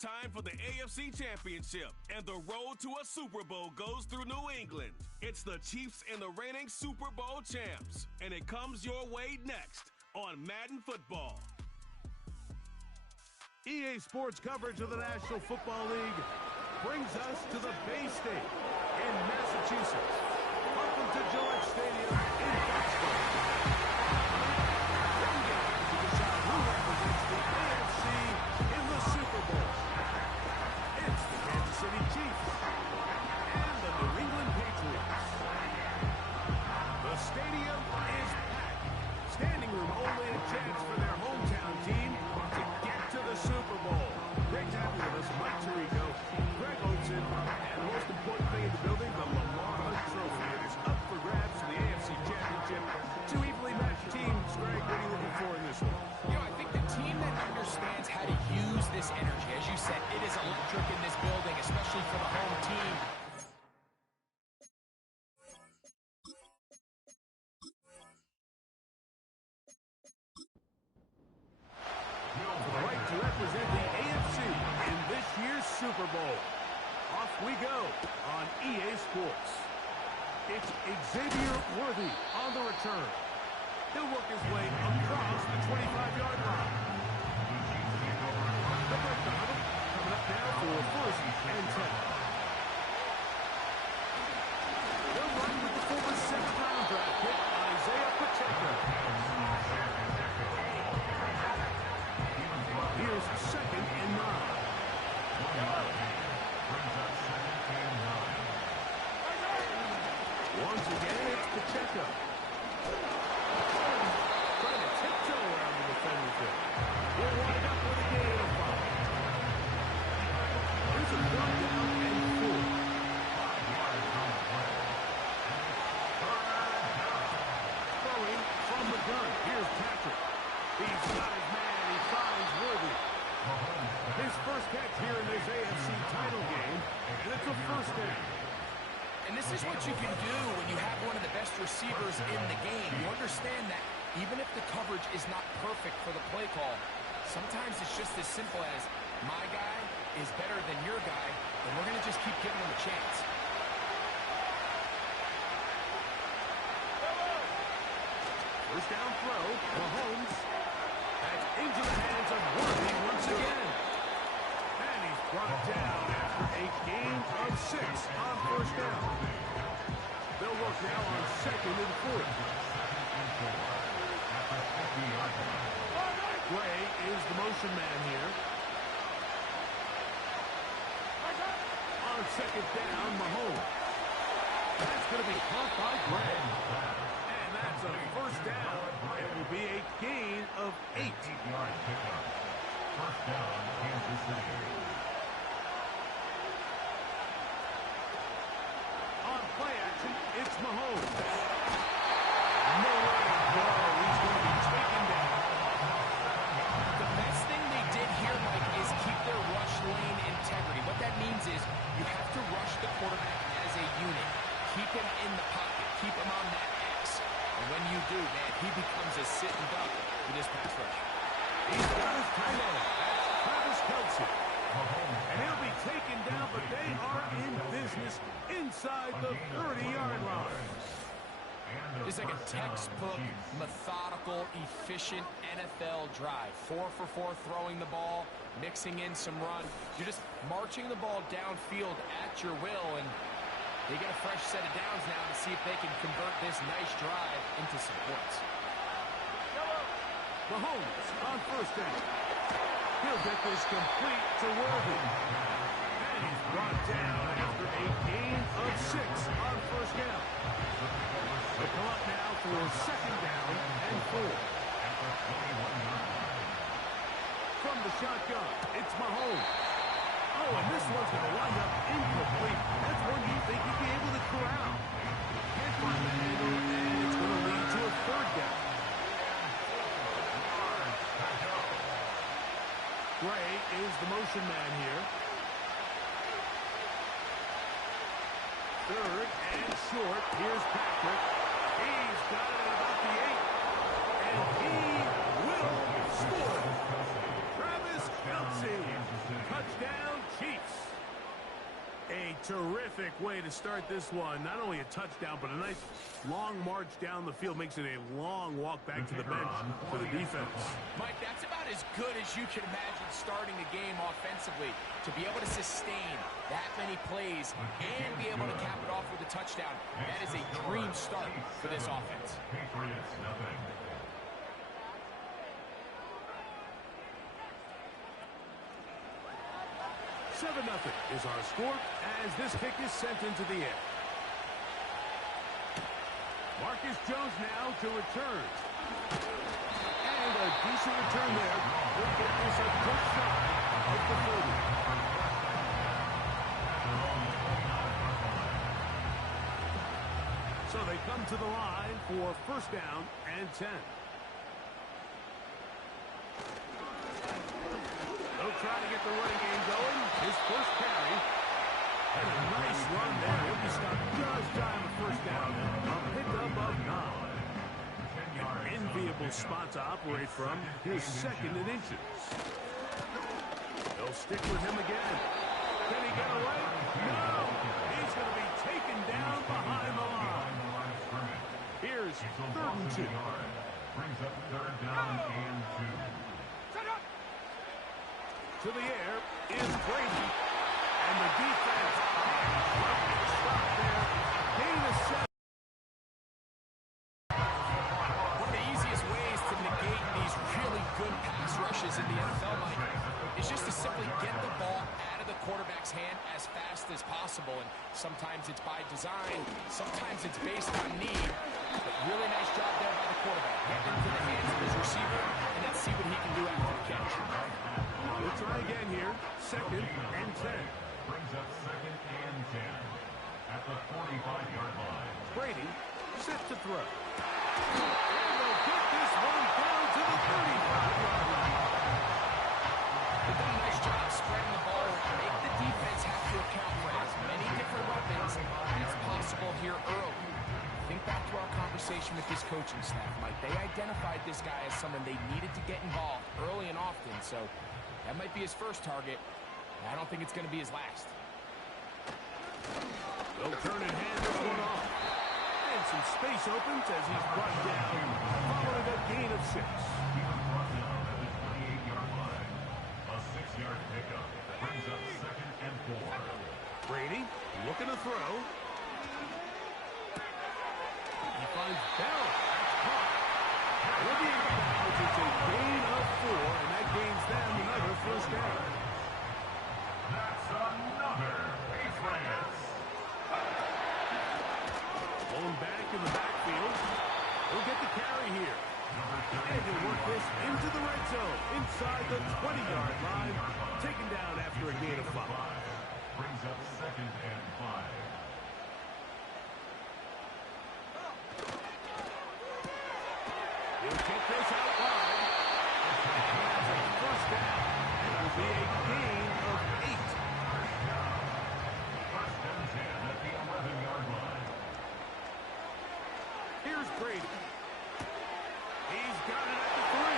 time for the AFC Championship, and the road to a Super Bowl goes through New England. It's the Chiefs and the reigning Super Bowl champs, and it comes your way next on Madden Football. EA Sports coverage of the National Football League brings us to the Bay State in Massachusetts. Welcome to Gillette Stadium in Foxborough. One game to decide who represents the AFC in the Super Bowl. It's the Kansas City Chiefs and the New England Patriots. The stadium is packed. Standing room only a chance for their hometown team to get to the Super Bowl. Great to have you with us, Mike Tirico, Greg Oates, and the most important thing in the building, the Lamar Hunt Trophy. It is up for grabs for the AFC Championship. Two evenly matched teams. Greg, what are you looking for in this one? You know, I think the team that understands how to use this energy, as you said, it is electric in this building, especially for the home team. The right to represent the AFC in this year's Super Bowl. Off we go on EA Sports. It's Xavier Worthy on the return. He'll work his way across the 25-yard line. The breakdown coming up now for first and 10. They'll run with the former second-round draft pick, Isaiah Pacheco. Here's second and 9. Once again, it's Pacheco. Trying to tiptoe around the defender's there. He'll wind up with a gain of 5. Here's a third down and 4. Throwing from the gun. Here's Patrick. He's got his man. He finds Worthy. His first catch here in this AFC title game, and it's a first down. And this is what you can do when you have one of the best receivers in the game. You understand that even if the coverage is not perfect for the play call, sometimes it's just as simple as my guy is better than your guy, and we're going to just keep giving him a chance. First down throw, Mahomes. That's into the hands of Worthy once again. And he's brought down after a gain of 6 on first down. They'll work now on second and 4. Gray is the motion man here. On second down, Mahomes. That's going to be caught by Gray. And that's a first down. It will be a gain of 8. First down, Kansas City. On play action, it's Mahomes. Nowhere to go. He's going to be taken down. The best thing they did here, Mike, is keep their rush lane integrity. What that means is you have to rush the quarterback as a unit. Keep him in the pocket. Keep him on that X. And when you do, man, he becomes a sitting duck with his pass rush. He's got his tight end. That's Travis Kelce. And he'll be taken down, but they are in business inside the 30-yard line. It's like a textbook, methodical, efficient NFL drive. 4 for 4 throwing the ball, mixing in some run. You're just marching the ball downfield at your will, and they get a fresh set of downs now to see if they can convert this nice drive into some points. Mahomes on first down. He'll get this complete to Worthy. And he's brought down after a gain of 6 on first down. They come up now for second down and 4. From the shotgun, it's Mahomes. Oh, and this one's going to wind up incomplete. That's one you think you'd be able to corral. Can't find the handle, and it's going to lead to a third down. Gray is the motion man here. Third and short. Here's Patrick. He's got it at about the 8. And he will score. Travis Kelce. Touchdown. terrific way to start this one. Not only a touchdown, but a nice long march down the field. Makes it a long walk back to the bench for the defense. Mike, that's about as good as you can imagine starting a game offensively. To be able to sustain that many plays and be able to cap it off with a touchdown, that is a dream start for this offense. Patriots, nothing. 7-0 is our score as this kick is sent into the air. Marcus Jones now to return. And a decent return there. Will get this a good shot of the 30. So they come to the line for first down and 10. They'll try to get the running game going. His first carry. And a nice run there. He'll be stopped just shy of the first down. A pickup of 9. An enviable spot to operate from. His second in inches. They'll stick with him again. Can he get away? No! He's going to be taken down behind the line. Here's 3rd and 2. Brings up 3rd down and 2. To the air is Brady. And the defense can't stop there. Gain of 7. One of the easiest ways to negate these really good pass rushes in the NFL, Mike, is just to simply get the ball out of the quarterback's hand as fast as possible. And sometimes it's by design, sometimes it's based on need. But really nice job there by the quarterback. Get into the hands of his receiver, and let's see what he can do after the catch. We'll try again here. 2nd and 10. Brings up 2nd and 10 at the 45-yard line. Brady set to throw. And they'll get this one down to the 35-yard line. They've done a nice job spreading the ball. Make the defense have to account for as many different weapons as possible here early. Think back to our conversation with this coaching staff, Mike. They identified this guy as someone they needed to get involved early and often, so that might be his first target. I don't think it's going to be his last. They'll turn and hand this one off. And some space opens as he's brought down, following a gain of 6. He was brought down at the 28-yard line. A 6-yard pickup brings up 2nd and 4. Brady looking to throw. He finds Bell. That's caught. Will be in bounds. It's a gain of 4, and that gains them another first down. That's another Patriots. Blown back in the backfield. He'll get the carry here. And he'll work this into the red zone, inside the 20-yard line. Taken down after a gain of 5. Brings up 2nd and 5. He'll kick this out wide. That's a first down. And it will be a gain of 8. 1st and 10 at the 11-yard line. Here's Brady. He's got it at the 3.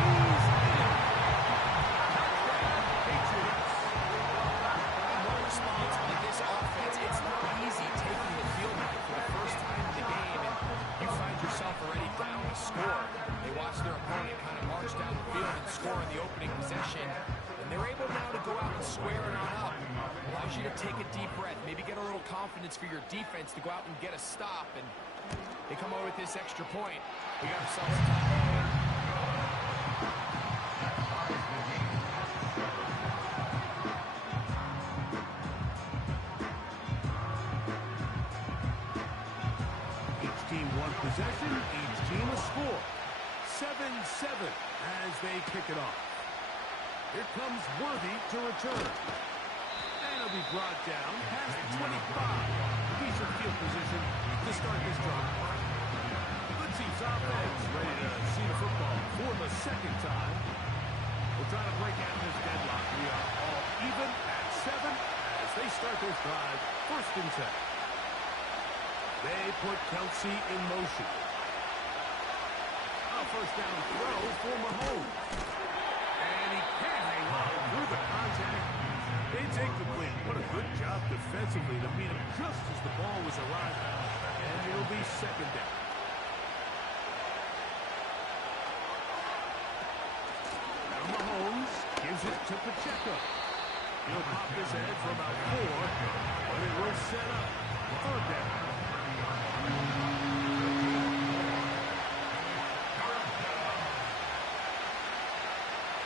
He's in. Touchdown, Patriots. No response by this offense. It's not easy taking the field for the first time in the game, and you find yourself already down a score. They watch their opponent kind of march down the field and score in the opening possession, and they're able now to go out and square it on up. Allows you to take a deep breath, maybe get a little confidence for your defense to go out and get a stop, and they come over with this extra point. We got ourselves a tie. Each team one possession, each team a score. 7-7 as they kick it off. Here comes Worthy to return. And he'll be brought down past the 25. Decent field position to start this drive. The Chiefs offense ready to see the football for the 2nd time. We'll try to break out of this deadlock. We are all even at 7 as they start this drive. 1st and 10. They put Kelsey in motion. A first down throw for Mahomes. And he can't hang on through the contact. It's incomplete. What a good job just as the ball was arriving, and it'll be second down. Now Mahomes gives it to Pacheco. He'll pop his head for about 4, but it will set up third down.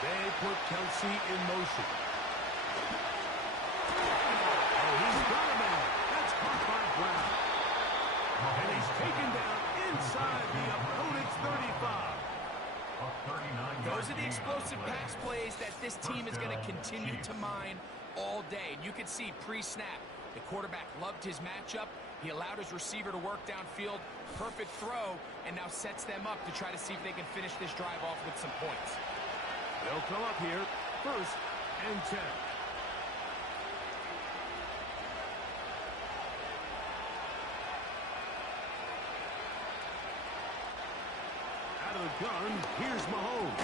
They put Kelsey in motion. Oh, he's got a man. That's caught by Brown. And he's taken down inside the opponent's 35. Those are the explosive pass plays that this team is going to continue to mine all day. And you can see pre-snap, the quarterback loved his matchup. He allowed his receiver to work downfield. Perfect throw, and now sets them up to try to see if they can finish this drive off with some points. They'll come up here, 1st and 10. Out of the gun, here's Mahomes.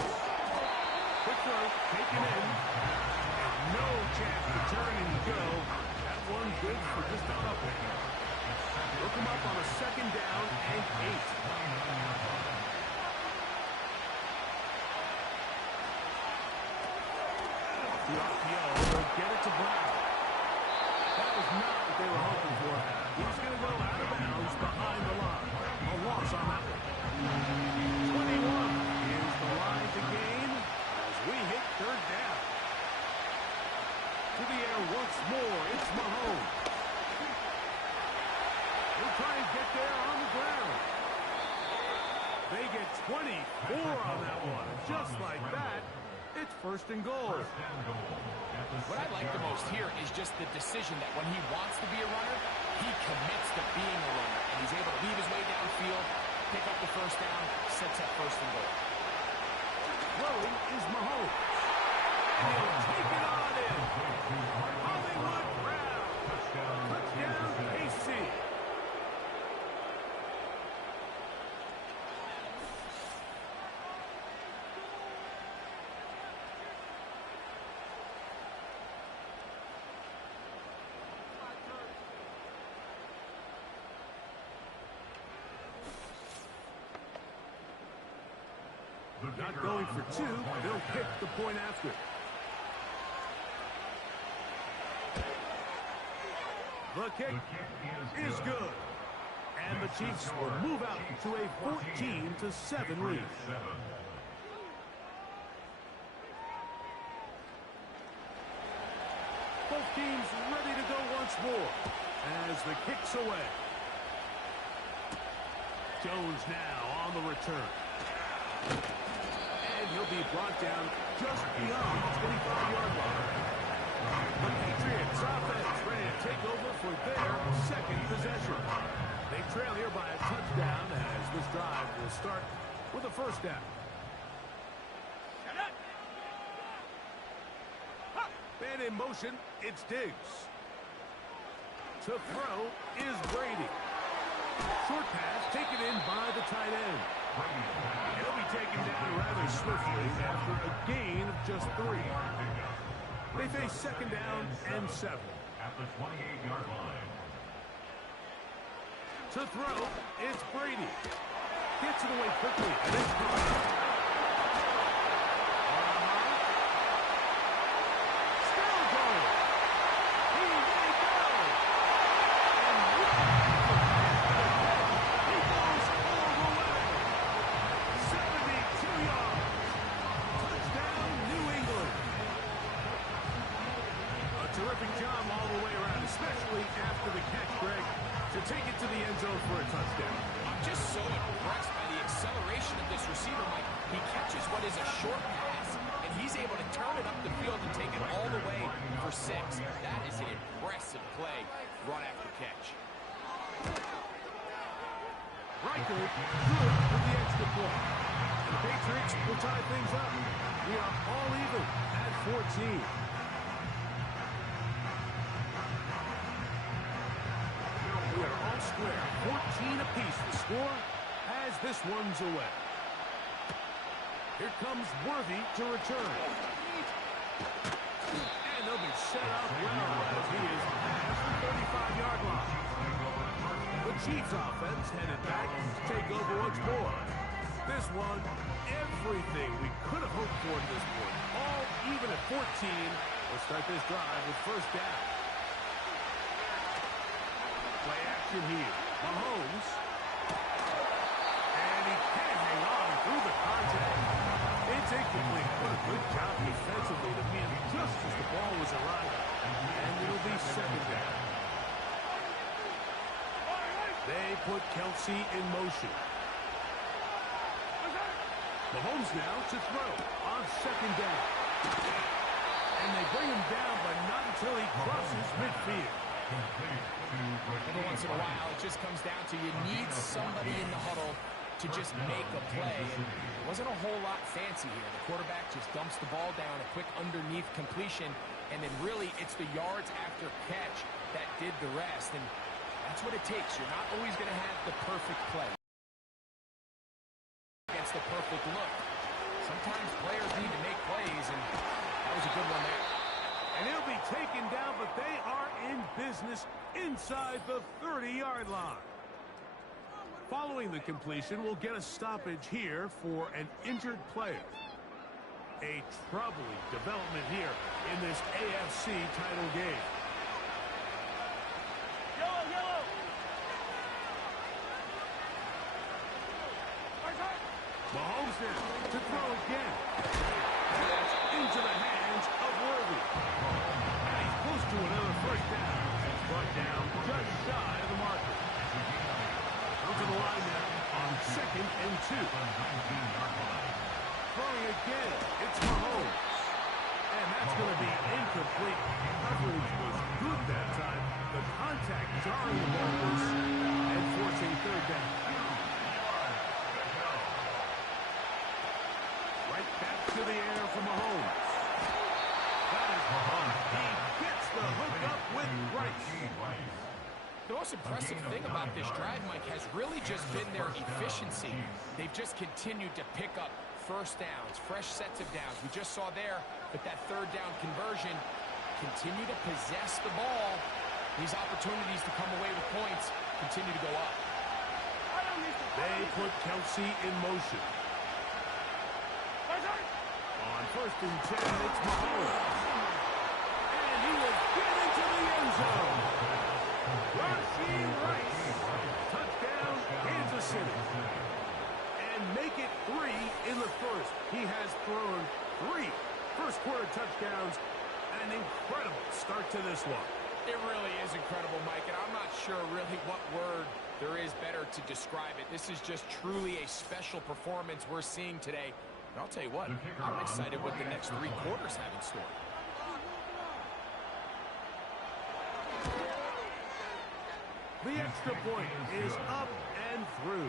Quick throw, taken in. And no chance to turn and go. That one good for just a couple. Look him up on a 2nd down and 8. The RPO will get it to Brown. That was not what they were hoping for. He's going to go out of bounds behind the line. A loss on that one. 21 is the line to gain as we hit 3rd down. To the air once more, it's Mahomes. He'll try and get there on the ground. They get 24 on that one. Just like that, it's 1st and goal. What I like the most here is just the decision that when he wants to be a runner, he commits to being a runner, and he's able to weave his way downfield, pick up the 1st down, sets up 1st and goal. Throwing is Mahomes. And he'll take it on in. Hollywood Brown. Touchdown, KC. Not going for 2. They'll pick the point after. The kick is good. And the Chiefs will move out to a 14-7 lead. Both teams ready to go once more as the kick's away. Jones now on the return. And he'll be brought down just beyond the 25-yard line. The Patriots offense ready to take over for their 2nd possession. They trail here by a touchdown as this drive will start with a 1st down. And in motion, it's Diggs. To throw is Brady. Short pass taken in by the tight end. He'll be taken down rather swiftly after a gain of just 3. They face 2nd down and 7. At the 28-yard line. To throw, it's Brady. Gets it away quickly, and it's caught. Still going. He may go. And he goes all the way. 72 yards. Touchdown, New England. A terrific job all the way around, especially after the catch, Greg, to take it to the end zone for a touchdown. I'm just so impressed by the acceleration of this receiver, Mike. He catches what is a short pass, and he's able to turn it up the field and take it all the way for 6. That is an impressive play run after catch. Reichel good with the extra point. And the Patriots will tie things up. We are all even at 14. We are all square, 14 apiece the score as this one's away. Here comes Worthy to return. And they'll be set up well as he is past the 35-yard line. The Chiefs offense headed back to take over once more. This one, everything we could have hoped for at this point. All even at 14. We'll start this drive with first down. Play action here. Mahomes. And he can't hang on through the contact. It's incomplete. What a good job defensively to him just as the ball was arriving. And it'll be second down. They put Kelsey in motion. Mahomes now to throw on second down. And they bring him down, but not until he crosses midfield. Every once in a while, it just comes down to you need somebody in the huddle to just make a play. And it wasn't a whole lot fancy here. The quarterback just dumps the ball down, a quick underneath completion, and then really it's the yards after catch that did the rest. And that's what it takes. You're not always going to have the perfect play against the perfect look. Sometimes players need to make plays, and that was a good one there. And he'll be taken down, but they are in business inside the 30-yard line. Following the completion, we'll get a stoppage here for an injured player. A troubling development here in this AFC title game. Yellow! Mahomes now to throw again. That's into the hands of Worthy. And he's close to another first down. It's brought down just shy of the marker. Out to the line now on 2nd and 2. Throwing again. It's Mahomes. And that's going to be incomplete. Coverage was good that time. The contact jarring the ball loose and forcing third down. Right back to the air for Mahomes. That is Mahomes. He gets the hook up with Rice. The most impressive thing about this drive, Mike, has really just been their efficiency. They've just continued to pick up first downs, fresh sets of downs. We just saw there with that third down conversion, continue to possess the ball. These opportunities to come away with points continue to go up. They put Kelsey in motion. On 1st and 10, it's Mahomes. And he will get into the end zone. Rashee Rice. Touchdown, Kansas City. And make it 3 in the first. He has thrown 3 first-quarter touchdowns. An incredible start to this one. It really is incredible, Mike, and I'm not sure really what word there is better to describe it. This is just truly a special performance we're seeing today. And I'll tell you what, I'm excited what the next 3 quarters have in store. The extra point is up and through.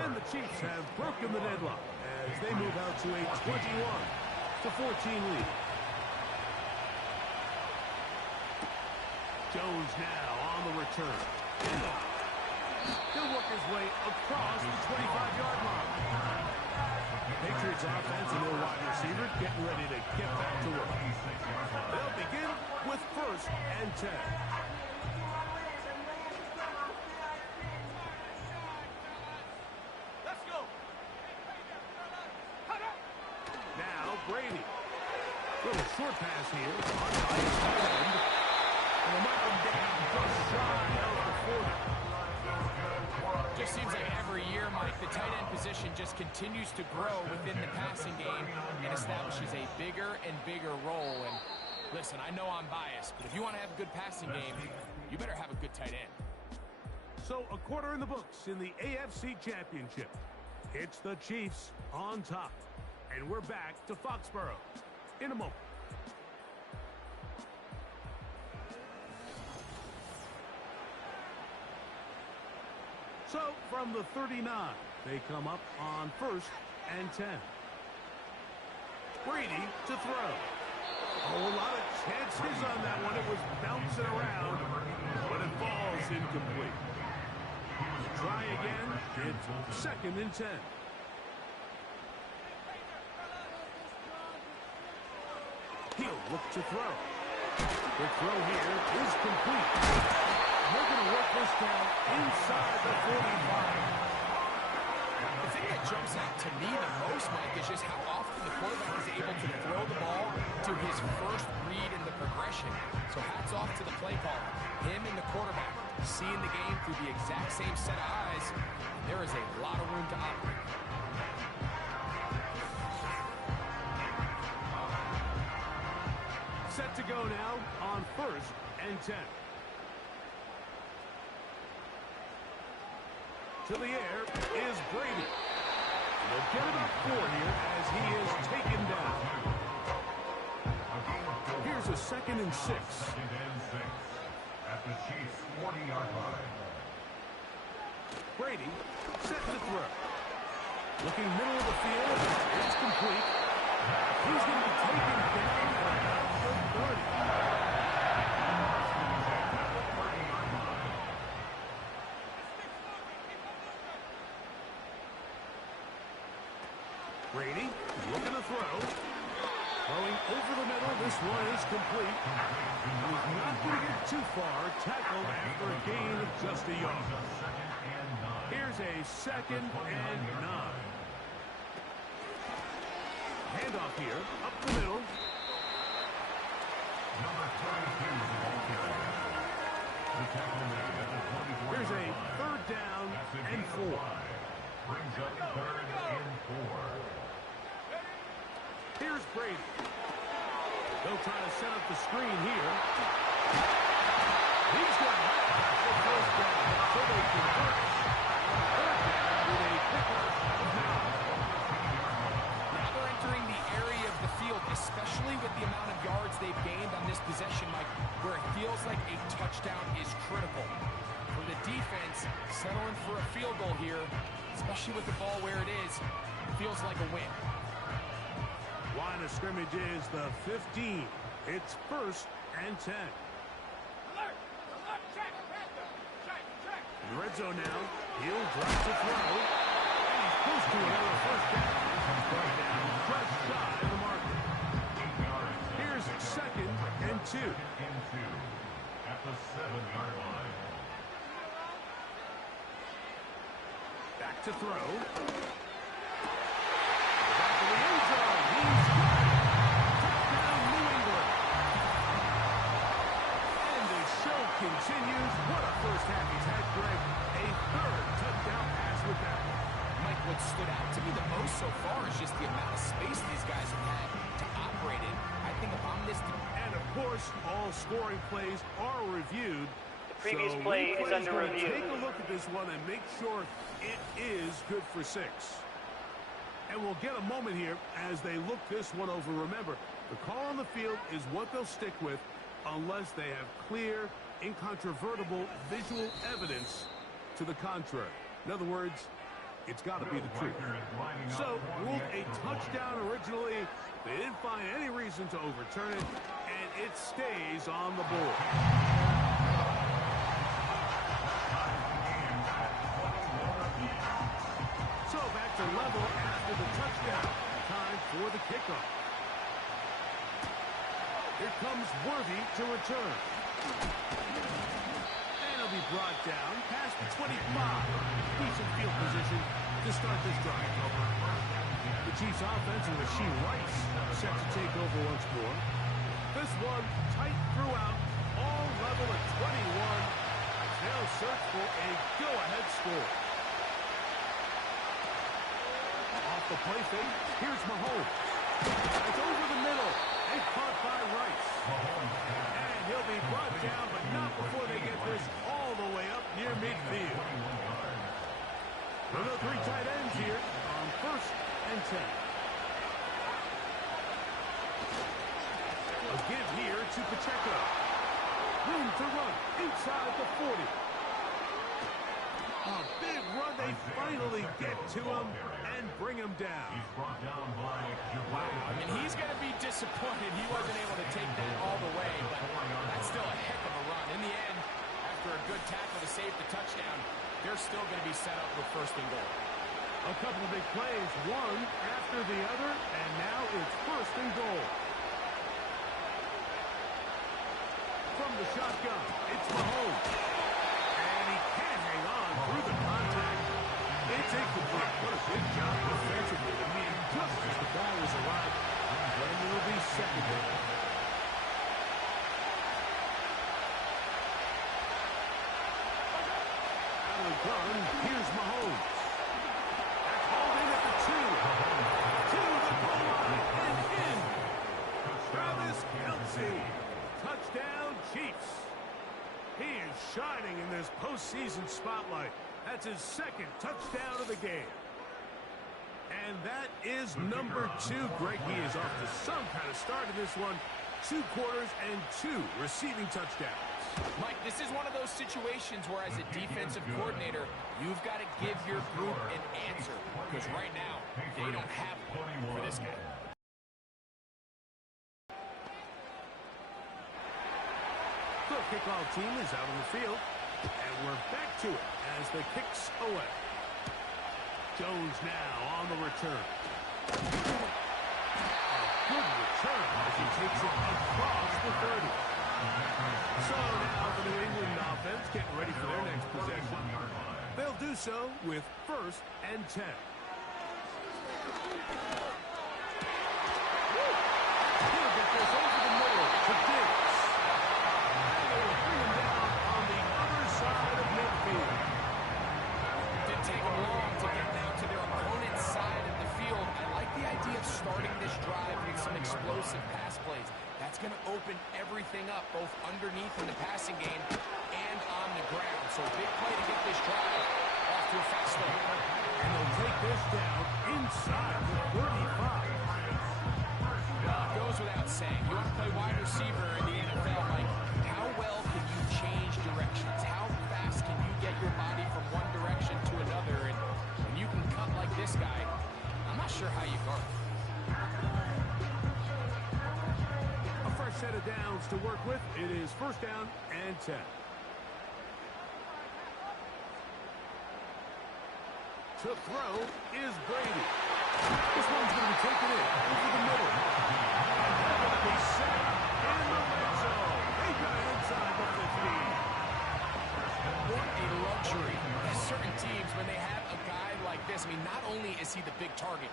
And the Chiefs have broken the deadlock as they move out to a 21-14 lead. Jones now on the return. He'll work his way across the 25-yard line. Patriots offense and their wide receiver getting ready to get back to work. They'll begin with 1st and 10. Let's go. Now Brady. Little short pass here on the tight end. And they'll mark him down just shy of the 40. Just seems like every year, Mike, the tight end position just continues to grow within the passing game and establishes a bigger and bigger role. And listen, I know I'm biased, but if you want to have a good passing game, you better have a good tight end. So a quarter in the books in the AFC Championship. It's the Chiefs on top. And we're back to Foxborough in a moment. So from the 39, they come up on 1st and 10. Brady to throw. A lot of chances on that one. It was bouncing around, but it falls incomplete. Try again. It's 2nd and 10. He'll look to throw. The throw here is complete. They're going to work this down inside the 45. The thing that jumps out to me the most, Mike, is just how often the quarterback is able to throw the ball to his first read in the progression. So hats off to the play caller. Him and the quarterback seeing the game through the exact same set of eyes. There is a lot of room to operate. Set to go now on 1st and 10. To the air is Brady. They'll get about 4 here as he is taken down. Here's a 2nd and 6. 2nd and 6 at the Chiefs' 40-yard line. Brady set to throw. Looking middle of the field. It's complete. He's going to be taken down at about the 30. Brady looking to throw. Throwing over the middle. This one is complete. He's not going to get too far. Tackled after a gain of just a yard. Here's a 2nd and 9. Handoff here. Up the middle. Number 32 is the ball carrier. The tackle made at the 24. Here's a 3rd down and 4. Brings up 3rd and 4. Here's Brady. They'll try to set up the screen here. He's got the 1st down, so they convert. 3rd down with a pickup of 9. Now they're entering the area of the field, especially with the amount of yards they've gained on this possession, Mike, where it feels like a touchdown is critical. For the defense, settling for a field goal here, especially with the ball where it is, feels like a win. Line of scrimmage is the 15. It's 1st and 10. In the red zone now. He'll drop to throw. And he's close to another 1st down. Right down just shy of the marker. Here's 2nd and 2. At the 7-yard line. Back to throw. Back to the end zone. He's got it. Touchdown, New England. And the show continues. What a first half he's had, Greg. A 3rd touchdown pass with that. Mike, what stood out to me the most so far is just the amount of space these guys have had to operate in. I think if I'm this... And, of course, all scoring plays are reviewed. The previous play is under review. Take a look at this one and make sure it is good for 6. And we'll get a moment here as they look this one over. Remember, the call on the field is what they'll stick with unless they have clear, incontrovertible visual evidence to the contrary. In other words, it's got to be the truth. So, ruled a touchdown originally. They didn't find any reason to overturn it, and it stays on the board. So back to level after the touchdown. Time for the kickoff. Here comes Worthy to return. And he'll be brought down past the 25. Decent field position to start this drive. The Chiefs offense with Rasheed Rice set to take over once more. This one tight throughout, all level at 21. They'll search for a go-ahead score. Off the play fake, here's Mahomes. It's over the middle and caught by Rice. And he'll be brought down, but not before they get this all the way up near midfield. For the 3 tight ends here on 1st and 10. A give here to Pacheco. Room to run inside the 40. A big run. They finally get to him and bring him down. He's brought down by Wow, I mean, he's going to be disappointed he wasn't able to take that all the way, but that's still a heck of a run. In the end, after a good tackle to save the touchdown, they're still going to be set up with 1st and goal. A couple of big plays, one after the other, and now it's 1st and goal. shotgun. It's Mahomes. And he can't hang on through the contact. It's incomplete. What a big job defensively to meet him just as the ball was arriving. Then it'll be second down. Out of the gun, here's Mahomes. That's hauled in at the 2. To the goal line and in. Travis Kelce. Touchdown, Chiefs. He is shining in this postseason spotlight. That's his second touchdown of the game. And that is number 2. Greg, he is off to some kind of start in this one. 2 quarters and 2 receiving touchdowns. Mike, this is one of those situations where as a defensive coordinator, you've got to give your group an answer. Because right now, they don't have one for this guy. The kickoff team is out on the field. And we're back to it as the kick's away. Jones now on the return. A good return as he takes it across the 30. So now the New England offense getting ready for their next possession. They'll do so with 1st and 10. He'll get this over the middle to Diggs. And they will bring him down on the other side of midfield. Didn't take them long to get down to their opponent's side of the field. I like the idea of starting this drive with some explosive pass plays. That's going to open everything up, both underneath in the passing game and on the ground. So a big play to get this drive off to a fast start. And they'll take this down inside the 35. Well, it goes without saying. You want to play wide receiver in the NFL, like, how well can you change directions? How fast can you get your body from one direction to another? And when you can cut like this guy, I'm not sure how you guard it. Set of downs to work with. It is 1st down and 10. To throw is Brady. This one's going to be taken in over the middle. And they're going to be set up in the red zone. They got it inside the 15. What a luxury. Certain teams, when they have a guy like this, I mean, not only is he the big target,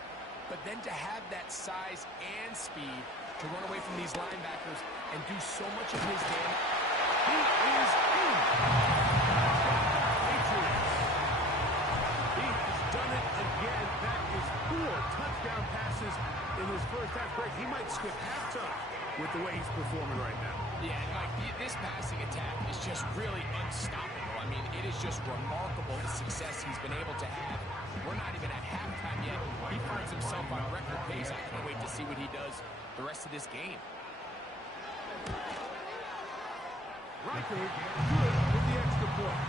but then to have that size and speed to run away from these linebackers and do so much of his damage. He is in. Patriots. He has done it again. That is 4 touchdown passes in his first half break. He might skip halftime with the way he's performing right now. Yeah, and Mike, this passing attack is just really unstoppable. I mean, it is just remarkable the success he's been able to have. We're not even at halftime yet. He finds himself on record pace. I can't wait to see what he does the rest of this game. Riker good with the extra point.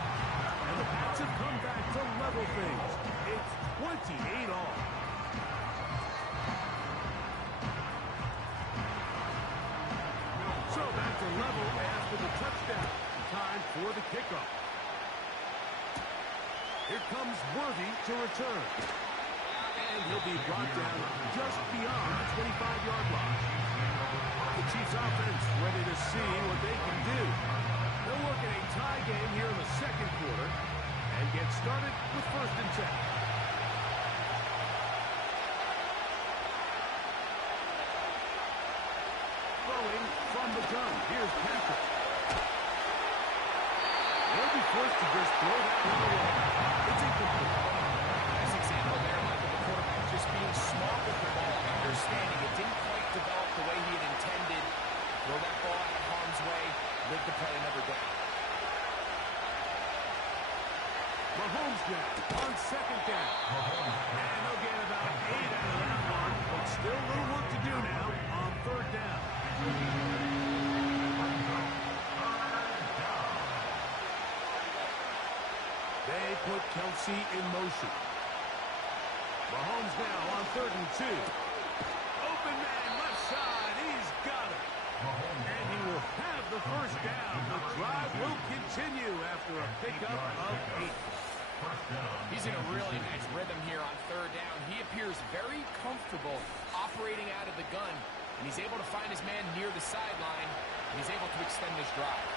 And the Pats have come back to level things. It's 28 all. So back to level after the touchdown. Time for the kickoff. Here comes Worthy to return. And he'll be brought down just beyond the 25-yard line. The Chiefs offense ready to see what they can do. They'll work in a tie game here in the second quarter and get started with 1st and 10. Throwing from the gun. Here's Patrick. They'll be forced to just throw that one away. It's incomplete. Nice example there, Michael, the quarterback just being smart with the ball, understanding it didn't quite develop the way he had intended. Throw that ball out of harm's way, live to play another day. Mahomes now on 2nd down. And they'll get about 8 out of that one, but still a little work to do now on 3rd down. They put Kelce in motion. Mahomes now on 3rd and 2. Open man, left side. He's got it. And he will have the 1st down. The drive will continue after a pickup of 8. He's in a really nice rhythm here on 3rd down. He appears very comfortable operating out of the gun, and he's able to find his man near the sideline, and he's able to extend this drive.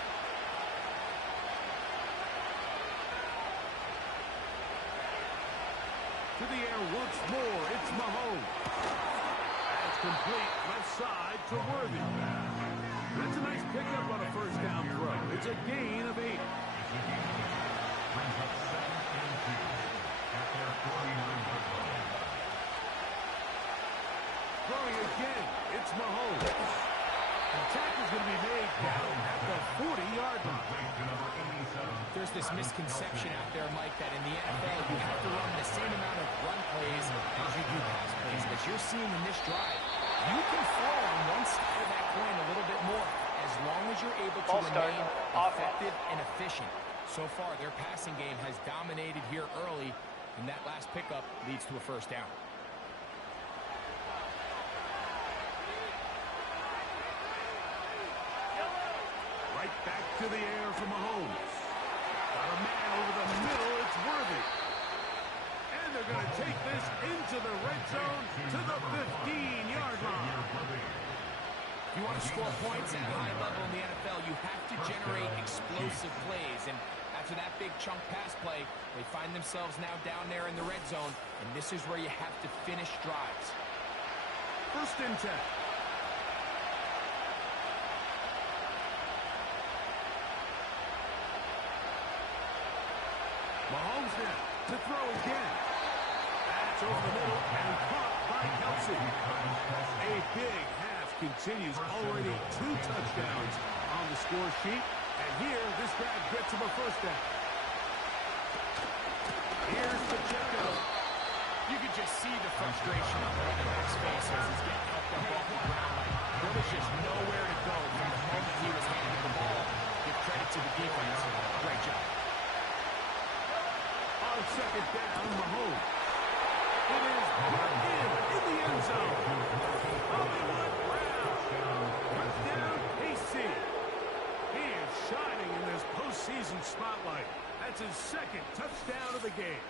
To the air once more. It's Mahomes. That's complete. Left side to Worthy. That's a nice pickup on a first down throw. It's a gain of 8. Brings up 2nd and 2 at their 49-yard line. Throwing again. It's Mahomes. The tackle's going to be made down at the 40-yard line. There's this misconception out there, Mike, that in the NFL you have to run the same amount of run plays as you do pass plays. As you're seeing in this drive, you can fall on one side of that coin a little bit more as long as you're able to remain effective and efficient. So far, their passing game has dominated here early, and that last pickup leads to a first down. Right back to the air for Mahomes. Got a man over the middle. It's Worthy. And they're going to take this into the red zone to the 15-yard line. If you want to score points at a high level in the NFL, you have to generate explosive plays. And after that big chunk pass play, they find themselves now down there in the red zone. And this is where you have to finish drives. 1st and 10. Mahomes now to throw again. That's over the middle and caught by Kelsey. A big half continues. Already 2 touchdowns on the score sheet. And here, this drive gets him a first down. Here's Pacheco. You could just see the frustration on the running back's face as he's getting helped up off the ground. There was just nowhere to go from the moment he was handed the ball. Give credit to the defense. Great job. On 2nd down, Mahomes. It is put in the end zone. Hollywood Brown. Touchdown, KC. He is shining in this postseason spotlight. That's his 2nd touchdown of the game.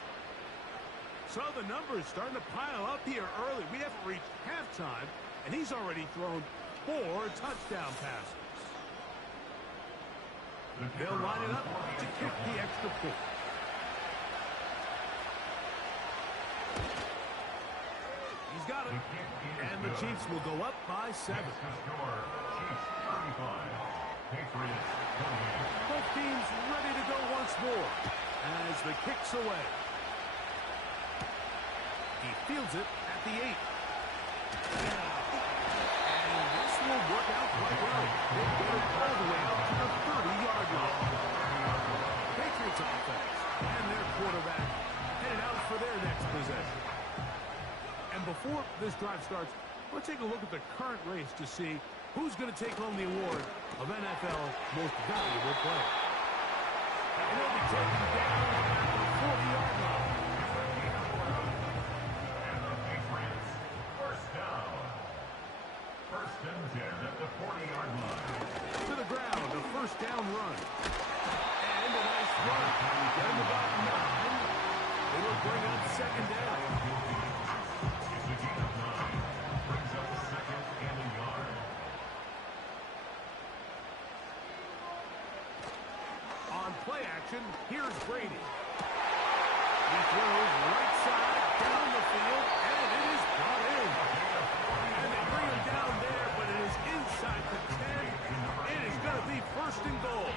So the numbers starting to pile up here early. We haven't reached halftime, and he's already thrown 4 touchdown passes. They'll line it up to kick the extra point. He's got it. And the Chiefs will go up by 7. Both teams ready to go once more as the kick's away. He fields it at the 8. And this will work out quite well. They get it all the way out to the 30-yard line. Patriots offense and their quarterback headed out for their next possession. And before this drive starts, let's take a look at the current race to see who's going to take home the award of NFL Most Valuable Player. And he'll be taken down at the 40-yard line. And the Patriots, first down. 1st and 10 at the 40-yard line. To the ground, a first down run. And a nice run. Down about 9. They will bring up 2nd down. It's a gain of 9. Brings up 2nd and a yard. On play action, here's Brady. He throws right side down the field, and it is brought in. And they bring him down there, but it is inside the 10. It is going to be 1st and goal.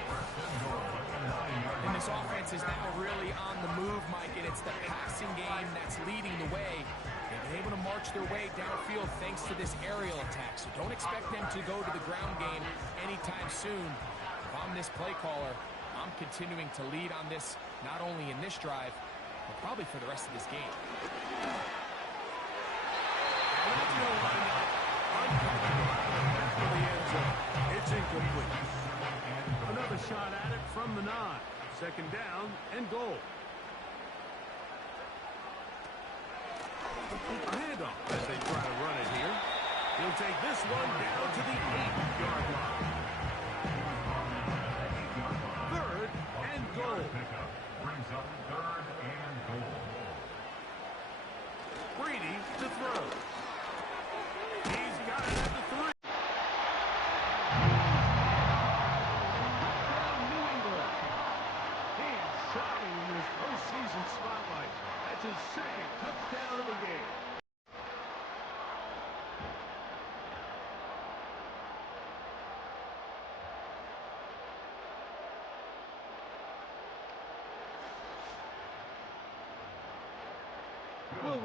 And this offense is now really on the move, Mike, and it's the passing game that's leading the way. They've been able to march their way downfield thanks to this aerial attack, so don't expect them to go to the ground game anytime soon. If I'm this play caller, I'm continuing to lead on this, not only in this drive, but probably for the rest of this game. And that's going to line up for the end zone. It's incomplete. Another shot at it from the 9. 2nd down and goal. A handoff as they try to run it here. He'll take this one down to the 8-yard line. 3rd and goal. Brings up 3rd and goal. Brady to throw. He's got it at the 3. New England. He is shining in this postseason spotlight. That's his 2nd touchdown.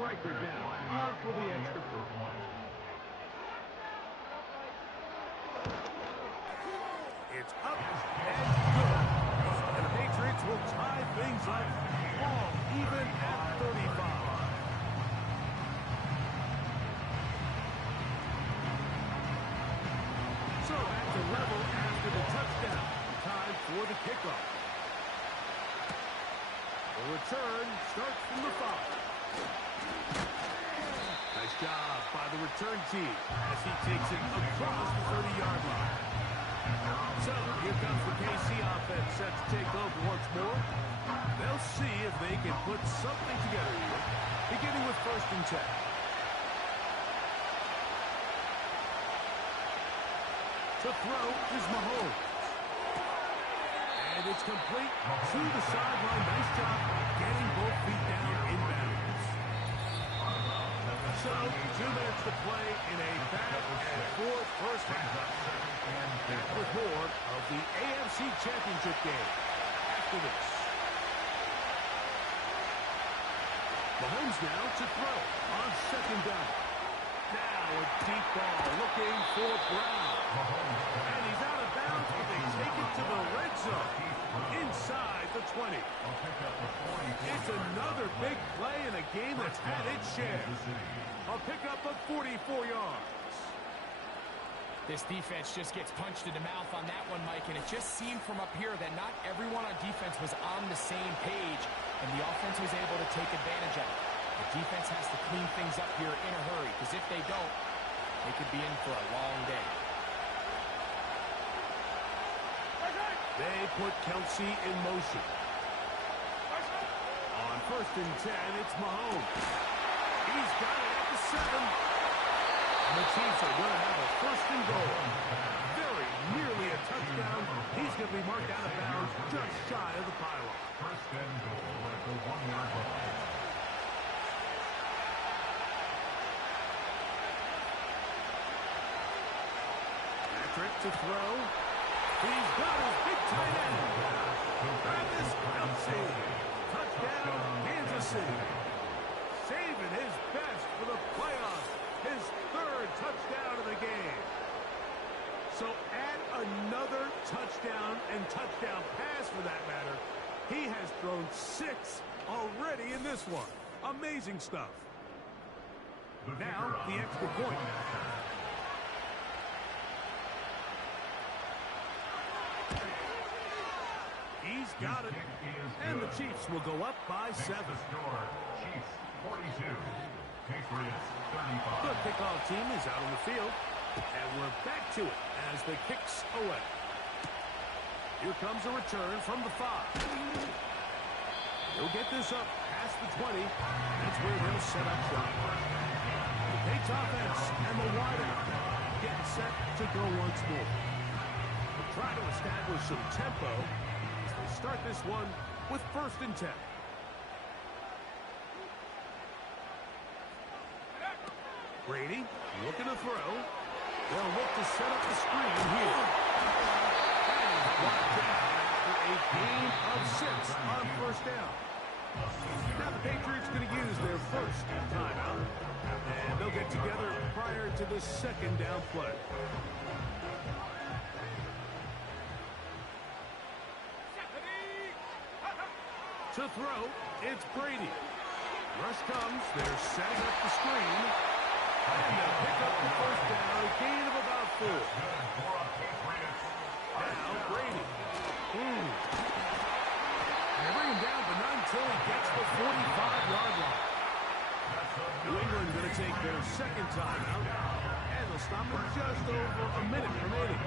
striker down. On for the extra point. It's up and good. And the Patriots will tie things up all even at 35. So back to level after the touchdown. Time for the kickoff. The return starts from the 5. Nice job by the return team as he takes it across the 30-yard line. So here comes the KC offense set to take over once more. They'll see if they can put something together here, beginning with 1st and 10. To throw is Mahomes. And it's complete to the sideline. Nice job getting both feet down in bounds. So 2 minutes to play in a back-and-forth first half. Back with more of the AFC Championship game after this. Mahomes now to throw on 2nd down. Now a deep ball looking for Brown. And he's out of bounds, but they take it to the red zone inside the 20. It's another big play in a game that's had its share. A pickup of 44 yards. This defense just gets punched in the mouth on that one, Mike, and it just seemed from up here that not everyone on defense was on the same page, and the offense was able to take advantage of it. The defense has to clean things up here in a hurry, because if they don't, they could be in for a long day. They put Kelsey in motion. On 1st and 10, it's Mahomes. He's got it at the 7. And the Chiefs are going to have a 1st and goal. Very nearly a touchdown. He's going to be marked out of bounds just shy of the pylon. 1st and goal at the 1-yard line. Patrick to throw. He's got his big tight end. Travis Kelce. Touchdown, Kansas City. Saving his best for the playoffs. His 3rd touchdown of the game. So add another touchdown and touchdown pass for that matter. He has thrown 6 already in this one. Amazing stuff. Now the extra point. He's got it. And the Chiefs will go up by 7. Chiefs 42. Patriots 35. The kickoff team is out on the field. And we're back to it as the kicks away. Here comes a return from the 5. He'll get this up past the 20. That's where they'll set up shop. The Patriots offense and the wideout getting set to go once more. They'll try to establish some tempo as they start this one with 1st and 10. Brady looking to throw. They'll look to set up the screen here. And brought down after a gain of 6 on 1st down. Now the Patriots going to use their 1st timeout. And they'll get together prior to the 2nd down play. To throw, it's Brady. Rush comes. They're setting up the screen. And they'll pick up the 1st down, a gain of about 4. Now Brady. They bring him down, but not until he gets the 45-yard line. New England going to take their 2nd timeout, and they'll stop with just over a minute remaining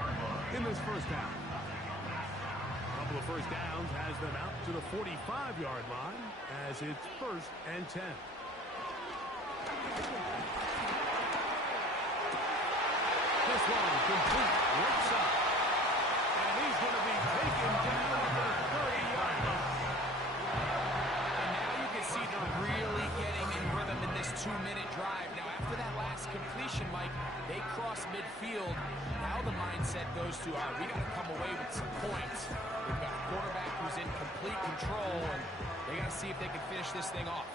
in this 1st half. A couple of 1st downs has them out to the 45-yard line as it's 1st and 10. This one complete right side. And he's going to be taken down at the 30-yard line. And now you can see they're really getting in rhythm in this 2-minute drive. Now, after that last completion, Mike, they cross midfield. Now the mindset goes to, all right, we got to come away with some points. We've got a quarterback who's in complete control, and they got to see if they can finish this thing off.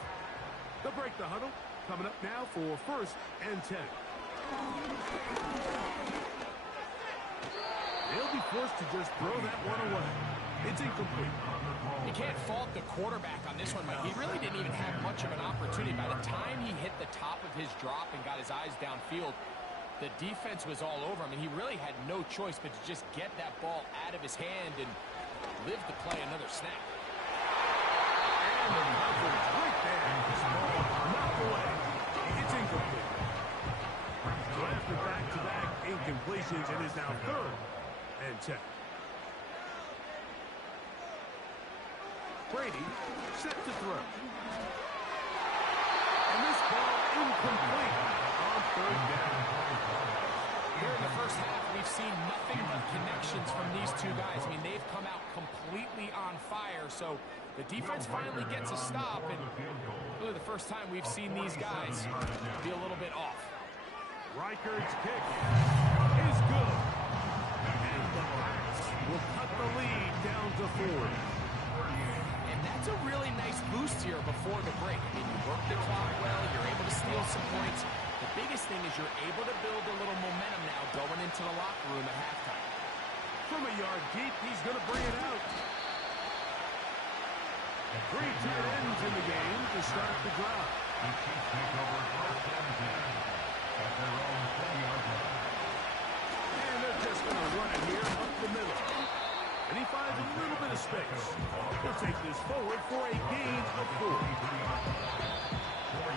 They'll break the huddle. coming up now for 1st and 10. They'll be forced to just throw that one away. It's incomplete. You can't fault the quarterback on this one, but he really didn't even have much of an opportunity. By the time he hit the top of his drop and got his eyes downfield, the defense was all over him, and he really had no choice but to just get that ball out of his hand and live to play another snap. And the coverage right there. This ball knocked away. It's incomplete. So after back-to-back incompletions, it is now 3rd and 10. Brady set to throw. And this ball incomplete on 3rd down. Here in the first half, we've seen nothing but connections from these two guys. I mean, they've come out completely on fire, so the defense finally gets a stop, and really the first time we've seen these guys be a little bit off. Reichard's kick is good. And the Pats will cut the lead down to 4. And that's a really nice boost here before the break. I mean, you work the clock well, you're able to steal some points. The biggest thing is you're able to build a little momentum now going into the locker room at halftime. From a yard deep, he's going to bring it out. 3 tight ends in the game to start the drive. The Chiefs take over 1st and 10 at their own 20-yard line. And they're just going to run it here up the middle. And he finds a little bit of space. He'll take this forward for a gain of 4. 4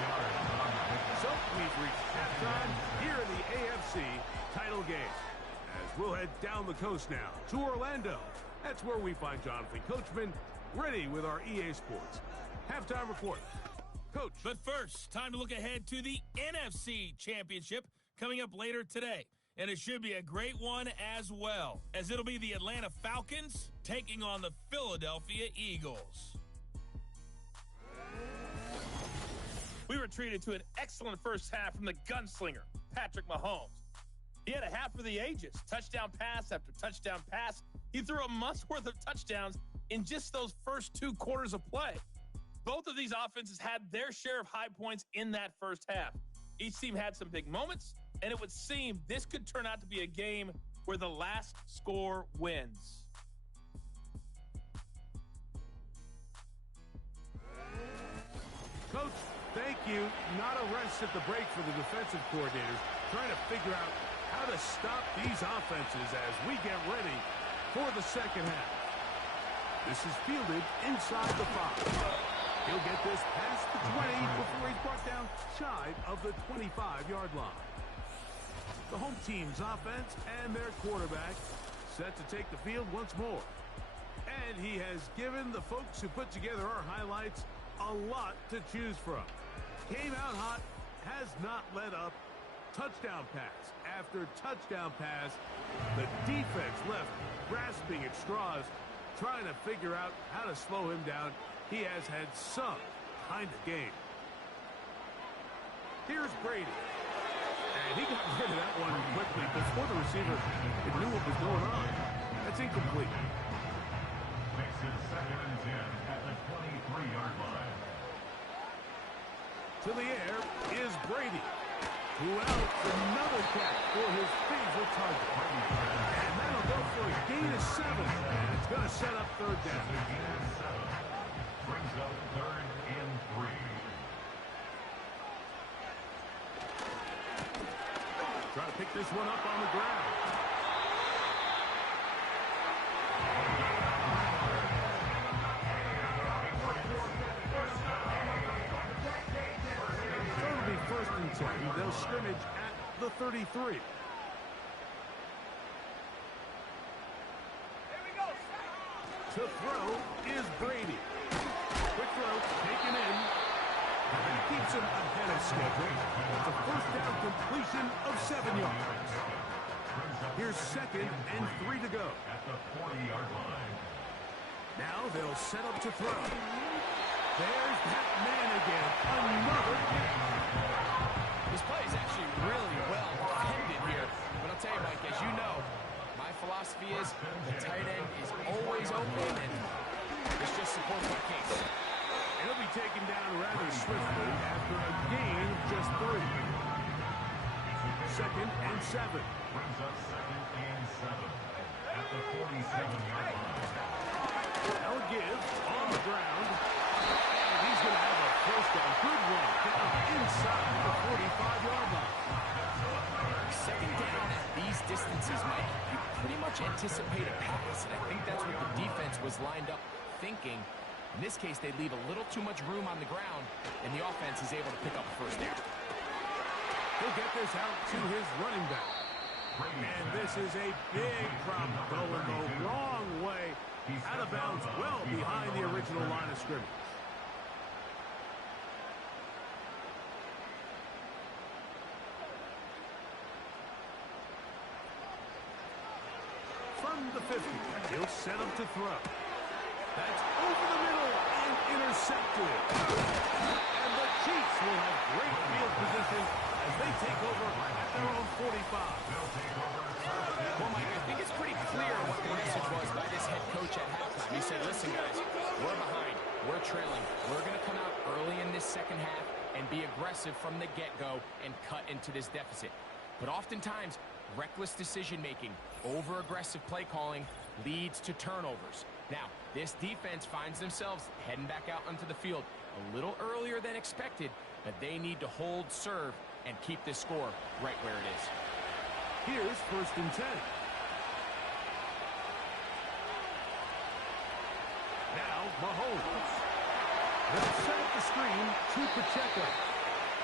yards on the pick. So we've reached halftime here in the AFC title game. As we'll head down the coast now to Orlando. That's where we find Jonathan Coachman ready with our EA Sports halftime report. Coach. But first, time to look ahead to the NFC Championship coming up later today. And it should be a great one as well, as it'll be the Atlanta Falcons taking on the Philadelphia Eagles. We were treated to an excellent first half from the gunslinger, Patrick Mahomes. He had a half for the ages, touchdown pass after touchdown pass. He threw a month's worth of touchdowns in just those first 2 quarters of play. Both of these offenses had their share of high points in that first half. Each team had some big moments, and it would seem this could turn out to be a game where the last score wins. Coach, thank you. Not a rest at the break for the defensive coordinators, trying to figure out how to stop these offenses as we get ready for the second half. This is fielded inside the 5. He'll get this past the 20 before he's brought down shy of the 25-yard line. The home team's offense and their quarterback set to take the field once more. And he has given the folks who put together our highlights a lot to choose from. Came out hot, has not let up. Touchdown pass after touchdown pass. The defense left grasping at straws, trying to figure out how to slow him down. He has had some kind of game. Here's Brady. And he got rid of that one quickly before the receiver knew what was going on. That's incomplete. Makes it 2nd and 10 at the 23-yard line. To the air is Brady, who out another catch for his favorite target. And that'll go for a gain of 7. And it's going to set up 3rd down. The gain of 7 brings up 3rd and 3. Try to pick this one up on the ground. So it'll be 1st and 10. They'll scrimmage at the 33. To throw is Brady. Quick throw, taken in. And keeps him ahead of schedule. It's a 1st down completion of 7 yards. Here's 2nd and 3 to go. At the 40-yard line. Now they'll set up to throw. There's that man again. Another hit. This play is actually really well defended here. But I'll tell you, Mike, as you know, my philosophy is the tight end is always open, and this just supports my case. He'll be taken down rather swiftly after after a gain of just 3. 2nd and 7. Brings up 2nd and 7 at the 47-yard line. Now a give on the ground. And he's going to have a first down. Good one down inside the 45-yard line. 2nd down at these distances, Mike, you pretty much anticipate a pass, and I think that's what the defense was lined up thinking. In this case, they leave a little too much room on the ground, and the offense is able to pick up a first down. He'll get this out to his running back. And this is a big problem going the wrong way. Out of bounds well behind the original line of scrimmage. From the 50, he'll set him to throw. That's over the middle and intercepted. And the Chiefs will have great field position as they take over at their own 45. Well, Mike, I think it's pretty clear what the message was by this head coach at halftime. He said, listen, guys, we're behind. We're trailing. We're going to come out early in this second half and be aggressive from the get-go and cut into this deficit. But oftentimes, reckless decision-making, over-aggressive play calling leads to turnovers. Now, this defense finds themselves heading back out onto the field a little earlier than expected, but they need to hold serve and keep this score right where it is. Here's 1st and 10. Now, Mahomes. They'll set up the screen to Pacheco.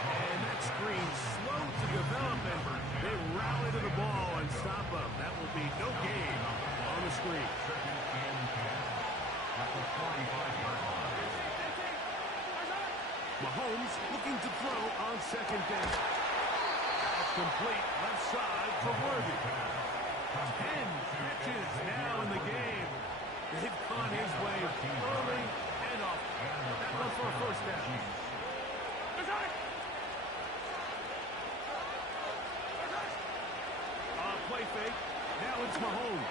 And that screen slow to develop, and they rally to the ball and stop him. That will be no gain on the screen. 2nd and 10 at the 45-yard line. Mahomes looking to throw on 2nd down. Complete left side for Worthy. 10 catches now in the game. They've gone his way early and often. That goes for a first down. Play fake. Now it's Mahomes.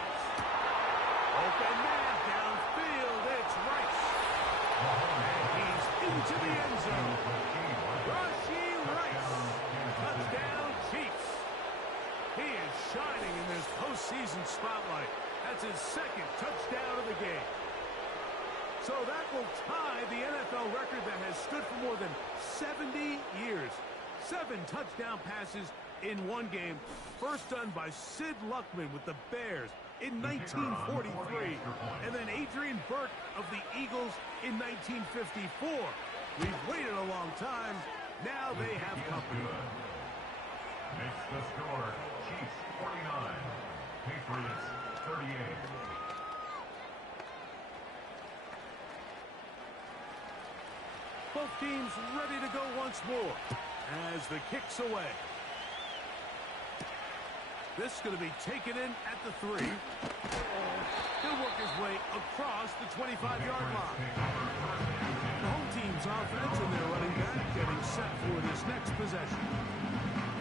Open man downfield. It's Rice. And he's into the end zone. Rashee Rice. Touchdown Chiefs. He is shining in this postseason spotlight. That's his 2nd touchdown of the game. So that will tie the NFL record that has stood for more than 70 years. 7 touchdown passes in one game. First done by Sid Luckman with the Bears in 1943. And then Adrian Burke of the Eagles in 1954. We've waited a long time. Now they have company. Makes the score Chiefs 49, Patriots 38. Both teams ready to go once more as the kick's away. This is going to be taken in at the 3. He'll work his way across the 25-yard line. The home team's offense and their running back getting set for this next possession.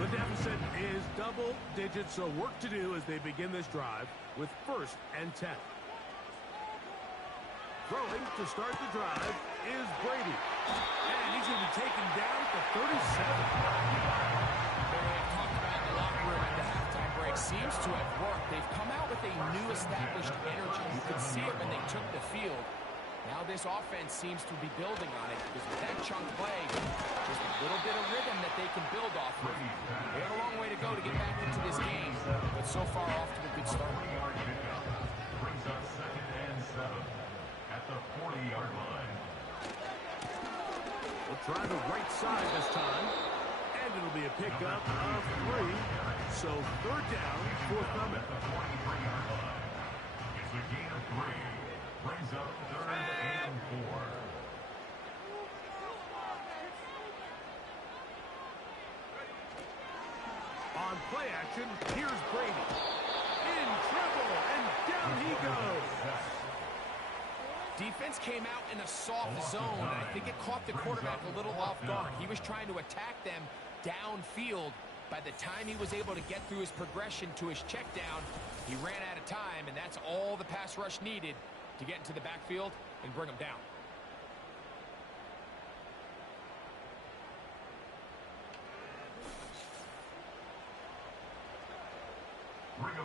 The deficit is double digits, so work to do as they begin this drive with 1st and 10. Throwing to start the drive is Brady. And he's going to be taken down at the 37. Seems to have worked. They've come out with a new established energy. You could see it when they took the field. Now this offense seems to be building on it because with that chunk play, just a little bit of rhythm that they can build off of. They have a long way to go to get back into this game, but so far off to a good start. Brings up 2nd and 7 at the 40-yard line. We'll try the right side this time. And it'll be a pickup of 3. So 3rd down, forthcoming. At the 43-yard line. It's a gain of 3. Brings up 3rd and 4. On play action, here's Brady. In trouble, and down he goes. Defense came out in a soft zone, and I think it caught the quarterback a little off guard. He was trying to attack them downfield. By the time he was able to get through his progression to his check down, he ran out of time, and that's all the pass rush needed to get into the backfield and bring him down.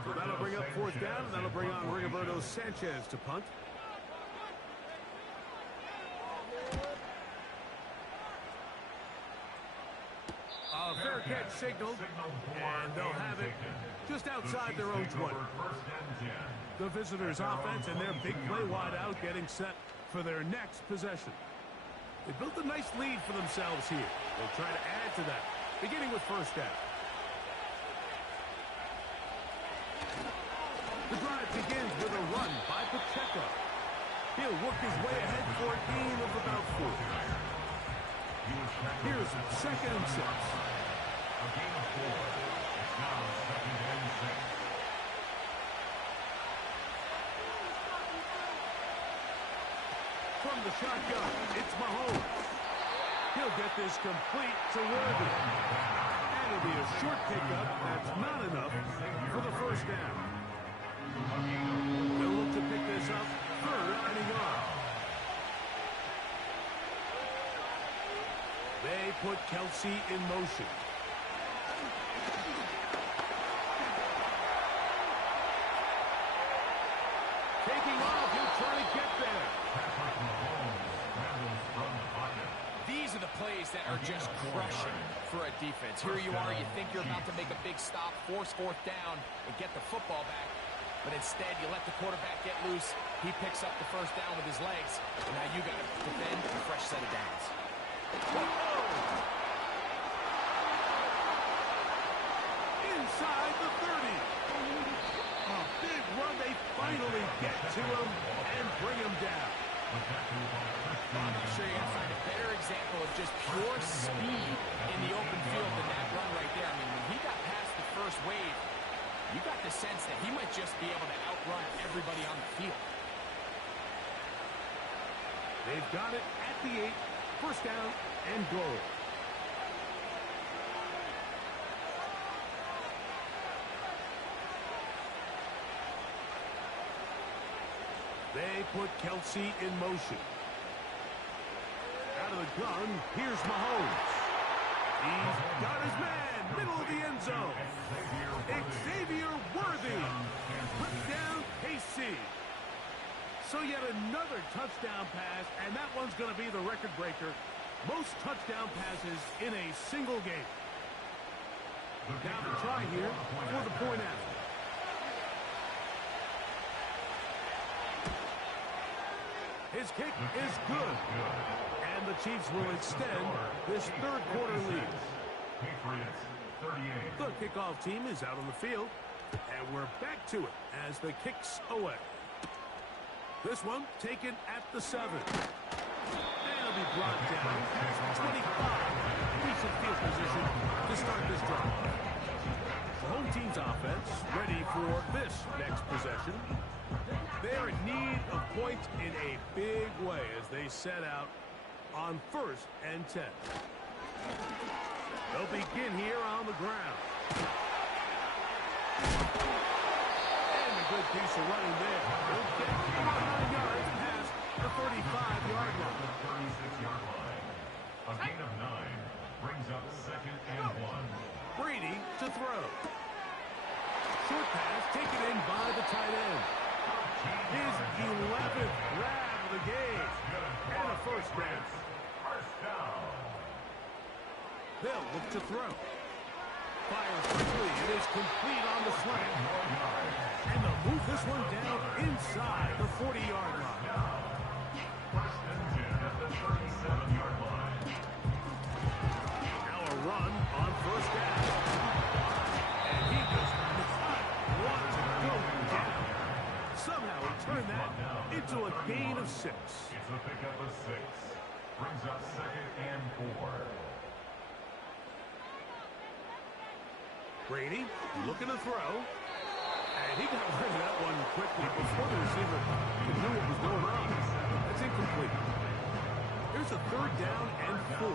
So that'll bring up fourth down, and that'll bring on Rigoberto Sanchez to punt. A fair catch signaled, and they'll have it just outside their own 20. The visitors' offense and their big play wide out getting set for their next possession. They built a nice lead for themselves here. They'll try to add to that, beginning with first down. The drive begins with a run by Pacheco. He'll work his way ahead for a gain of about 4. Here's second and 6. A gain of 4. It's now second and 6. From the shotgun, it's Mahomes. He'll get this complete to Worthy. And it'll be a short pickup. That's not enough for the first down. They'll look to pick this up third and a yard. They put Kelsey in motion. Taking off, he'll try to get there. These are the plays that are just crushing for a defense. Here you are, you think you're about to make a big stop, force fourth down, and get the football back. But instead, you let the quarterback get loose. He picks up the first down with his legs. And now you got to defend a fresh set of downs. Inside the 30. A big run. They finally get to him and bring him down. I'm not sure you're going to find a better example of just pure speed in the open field than that run right there. I mean, when he got past the first wave, you got the sense that he might just be able to outrun everybody on the field. They've got it at the 8. First down and goal. They put Kelsey in motion. Out of the gun, here's Mahomes. He's got his man, middle of the end zone. Xavier Worthy. Touchdown, KC. So yet another touchdown pass, and that one's going to be the record breaker. Most touchdown passes in a single game. Now the try here for the point after. His kick is good. And the Chiefs will extend this third quarter lead. Patriots 38. The kickoff team is out on the field. And we're back to it as the kick's away. This one taken at the 7. And it'll be brought down at 25. Decent field position to start this drive. The home team's offense ready for this next possession. They're in need of points in a big way as they set out on 1st and 10. They'll begin here on the ground. And a good piece of running there. They'll get 9 yards past the 35-yard line. The 36-yard line. A gain of 9 brings up second and 1. Brady to throw. Short pass taken in by the tight end. His 11th grab of the game. And a first down. They'll look to throw. Fires quickly. It is complete on the slant. And they'll move this one down inside the 40-yard line. First and 10 at the 37-yard line. Now a run on first down. And he does not want to go down. Somehow he turned that into a gain of 6. It's a pickup of 6. Brings up second and 4. Brady looking to throw. And he got rid of that one quickly before the receiver knew what was going on. That's incomplete. Here's a 3rd down and 4.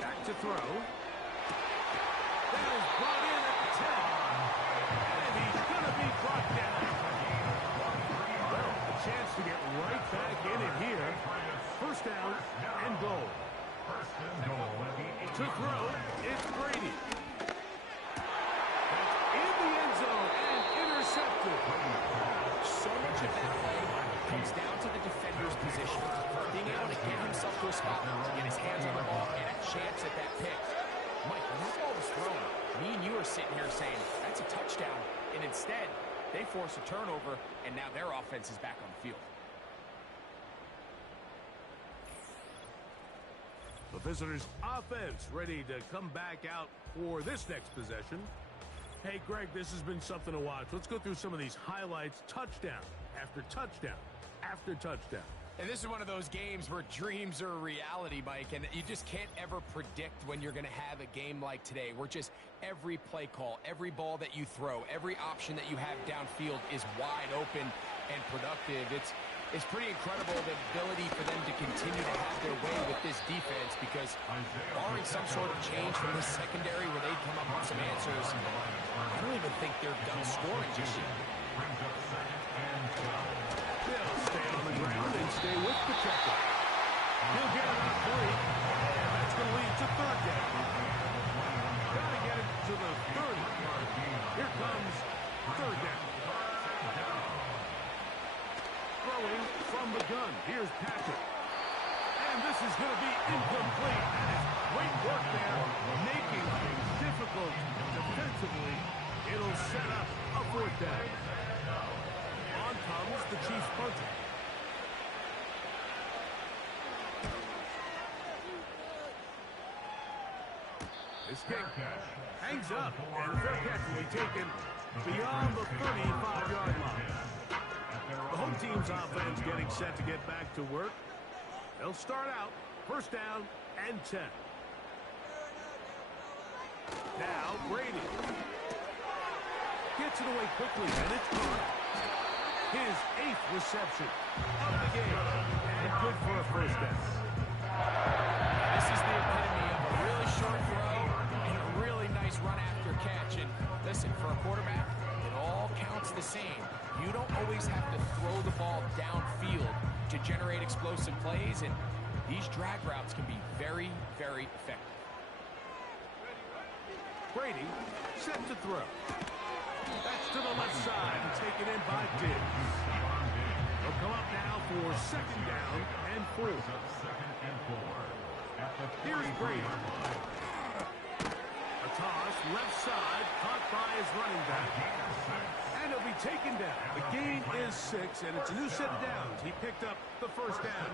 Back to throw. That is brought in at the 10. And he's going to be brought down. Well, the chance to get right back in it here. First down and goal. First and goal at the 8. To throw, it's Brady. That's in the end zone and intercepted. So much of that play comes down to the defender's position. Being able to get himself to a spot, to get his hands on the ball, and a chance at that pick. Mike, when that ball was thrown, me and you are sitting here saying, that's a touchdown. And instead, they force a turnover, and now their offense is back on the field. The visitors' offense ready to come back out for this next possession. Hey, Greg, this has been something to watch. Let's go through some of these highlights. Touchdown after touchdown after touchdown. And this is one of those games where dreams are a reality, Mike, and you just can't ever predict when you're going to have a game like today, where just every play call, every ball that you throw, every option that you have downfield is wide open and productive. It's pretty incredible, the ability for them to continue to have their way with this defense, because barring some sort of change from this secondary where they come up with some answers, I don't even think they're done scoring just yet. They'll stay on the ground and stay with Pacheco. He'll get it on 3, and that's going to lead to third down. Got to get it to the 30. Here comes third down. Throwing from the gun. Here's Patrick. And this is going to be incomplete. That is great work there, making things difficult defensively. It'll set up a fourth down. On comes the Chiefs punter. This kick hangs up, and the fair catch will be taken beyond the 35-yard line. The home team's offense getting set to get back to work. They'll start out first down and 10. Now Brady gets it away quickly, and it's caught. His 8th reception of the game, and good for a first down. This is the epitome of a really short throw and a really nice run after catch. And listen, for a quarterback, it all counts the same. You don't always have to throw the ball downfield to generate explosive plays, and these drag routes can be very, very effective. Brady set to throw. That's to the left side and taken in by Diggs. They'll come up now for second down and 4. Here's Brady. A toss, left side, caught by his running back. And he'll be taken down. The gain is 6, and it's a new set of downs. He picked up the first down.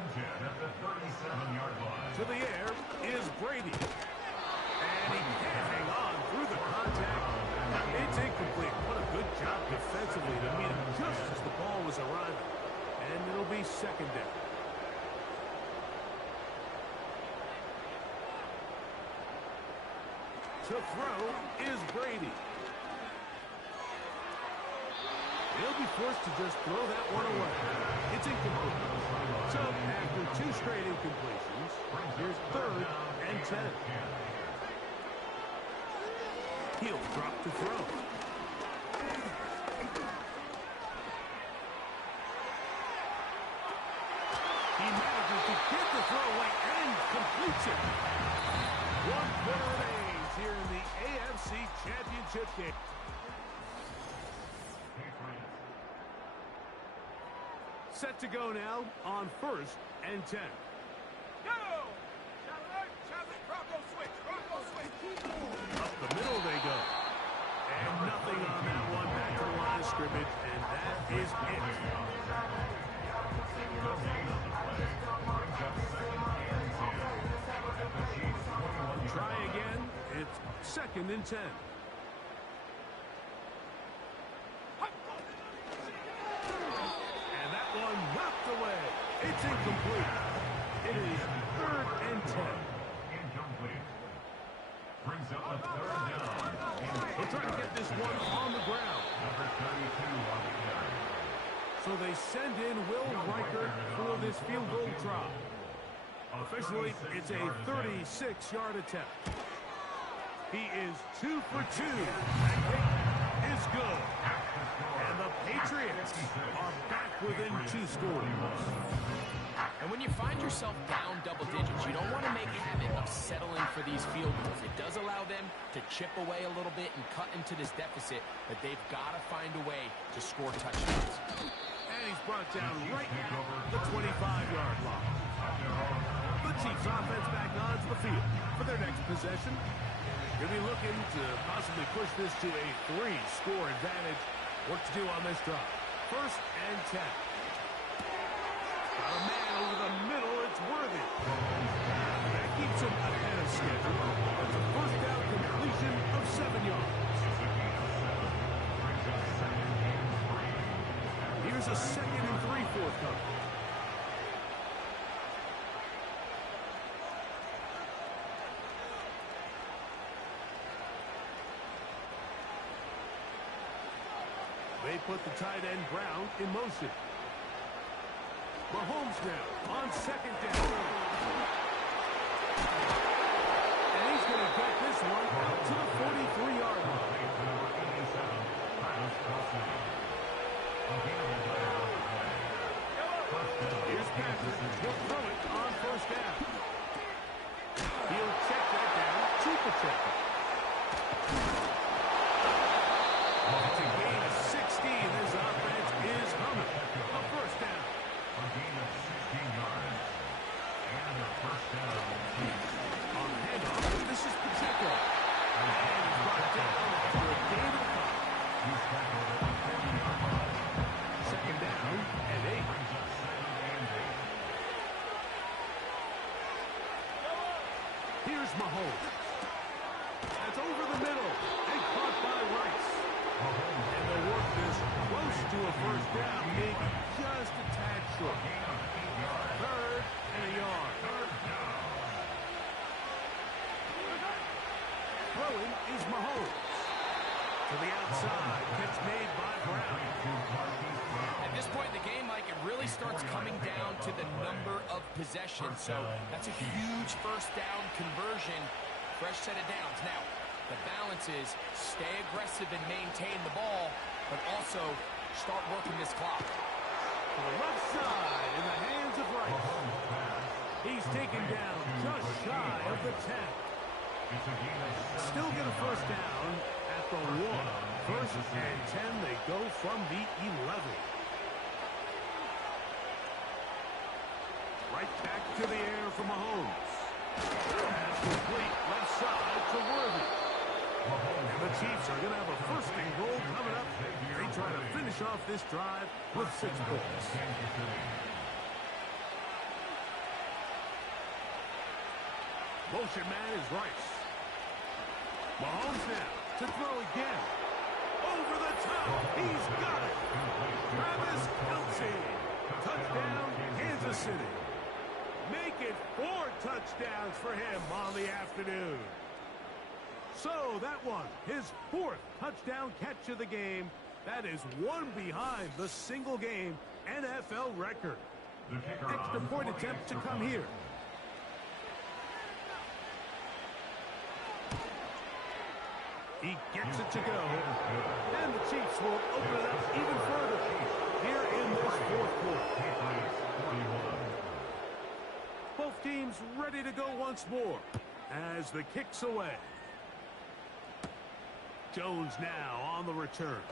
To the air is Brady. And he can't hang on through the contact. It's incomplete. What a good job defensively to meet him just as the ball was arriving. And it'll be second down. To throw is Brady. He'll be forced to just throw that one away. It's incomplete. So after 2 straight incompletions, here's third and 10. He'll drop to throw. He manages to get the throw away and completes it. 1 quarter remains here in the AFC Championship game. Set to go now on first and 10. Up the middle they go. And nothing on that one. Back to the line of scrimmage, and that is it. Try again. It's second and 10. And that one knocked away. It's incomplete. It is third and 10. Incomplete. Brings up a third down. They'll try to get this one on the ground. Number 32 on the carry. So they send in Will Riker for this field goal try. Officially, it's a 36-yard attempt. He is 2 for 2. That kick is good. And the Patriots are back within 2 scores. And when you find yourself down double digits, you don't want to make habit of settling for these field goals. It does allow them to chip away a little bit and cut into this deficit, but they've got to find a way to score touchdowns. And he's brought down right at the 25-yard line. The Chiefs offense back onto the field for their next possession. They'll be looking to possibly push this to a 3-score advantage. What to do on this drive? 1st and 10. Got a man over the middle. It's Worthy. That keeps him ahead of schedule. That's a 1st down completion of 7 yards. Here's a 2nd and 3 forthcoming. They put the tight end Brown in motion. Mahomes now on 2nd down. And he's going to get this one out to the 43-yard line. Here's Patrick. He'll throw it on 1st down. He'll check that down to Pacheco. It's a gain of 16. This offense is humming. A 1st down. A gain of 16 yards. And a 1st down. On the handoff, this is Pacheco. And he's brought down after a gain of 5. He's tackled at the 40-yard line. 2nd down and 8. Brings up 2nd and 8. Here's Mahomes. That's over the middle and caught by Rice. And they'll work this close to a 1st down, maybe just a tad short. 3rd and a yard. Throwing is Mahomes. To the outside, catch made by Brown. At this point in the game, Mike, it really starts coming down to the number of possessions. So that's a huge 1st down conversion. Fresh set of downs. Now, the balance is stay aggressive and maintain the ball, but also start working this clock. To the left side in the hands of Rice. He's taken down just shy of the 10. Still get a 1st down at the 1. 1st and 10, they go from the 11. Right back to the air for Mahomes. Pass complete, left side to Worthy. And the Chiefs are going to have a 1st and goal coming up. They try to finish off this drive with 6 points. Motion man is Rice. Mahomes now to throw again. Over the top. He's got it. Travis Kelce. Touchdown, Kansas City. Make it 4 touchdowns for him on the afternoon. So that one, his 4th touchdown catch of the game. That is 1 behind the single-game NFL record. Extra point attempt to come here. He gets it to go. And the Chiefs will open it up even further here in this 4th quarter. Both teams ready to go once more as the kick's away. Jones now on the return.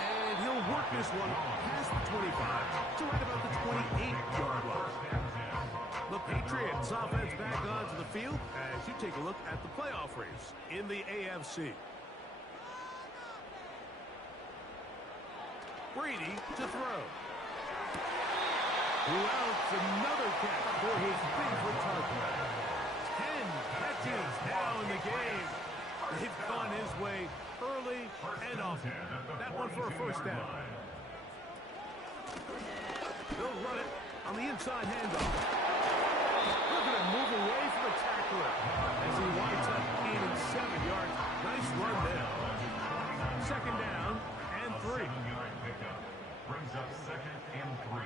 And he'll work this one past the 25 to right about the 28-yard line. The Patriots offense back onto the field as you take a look at the playoff race in the AFC. Brady to throw. Who else? Another catch for his favorite target. 10 catches now in the game. They've gone his way early and often. That one for a 1st down. They'll run it on the inside handoff. Look at him move away from the tackler as he winds up gaining 7 yards. Nice run there. 2nd down and 3. 7-yard pickup brings up 2nd and 3.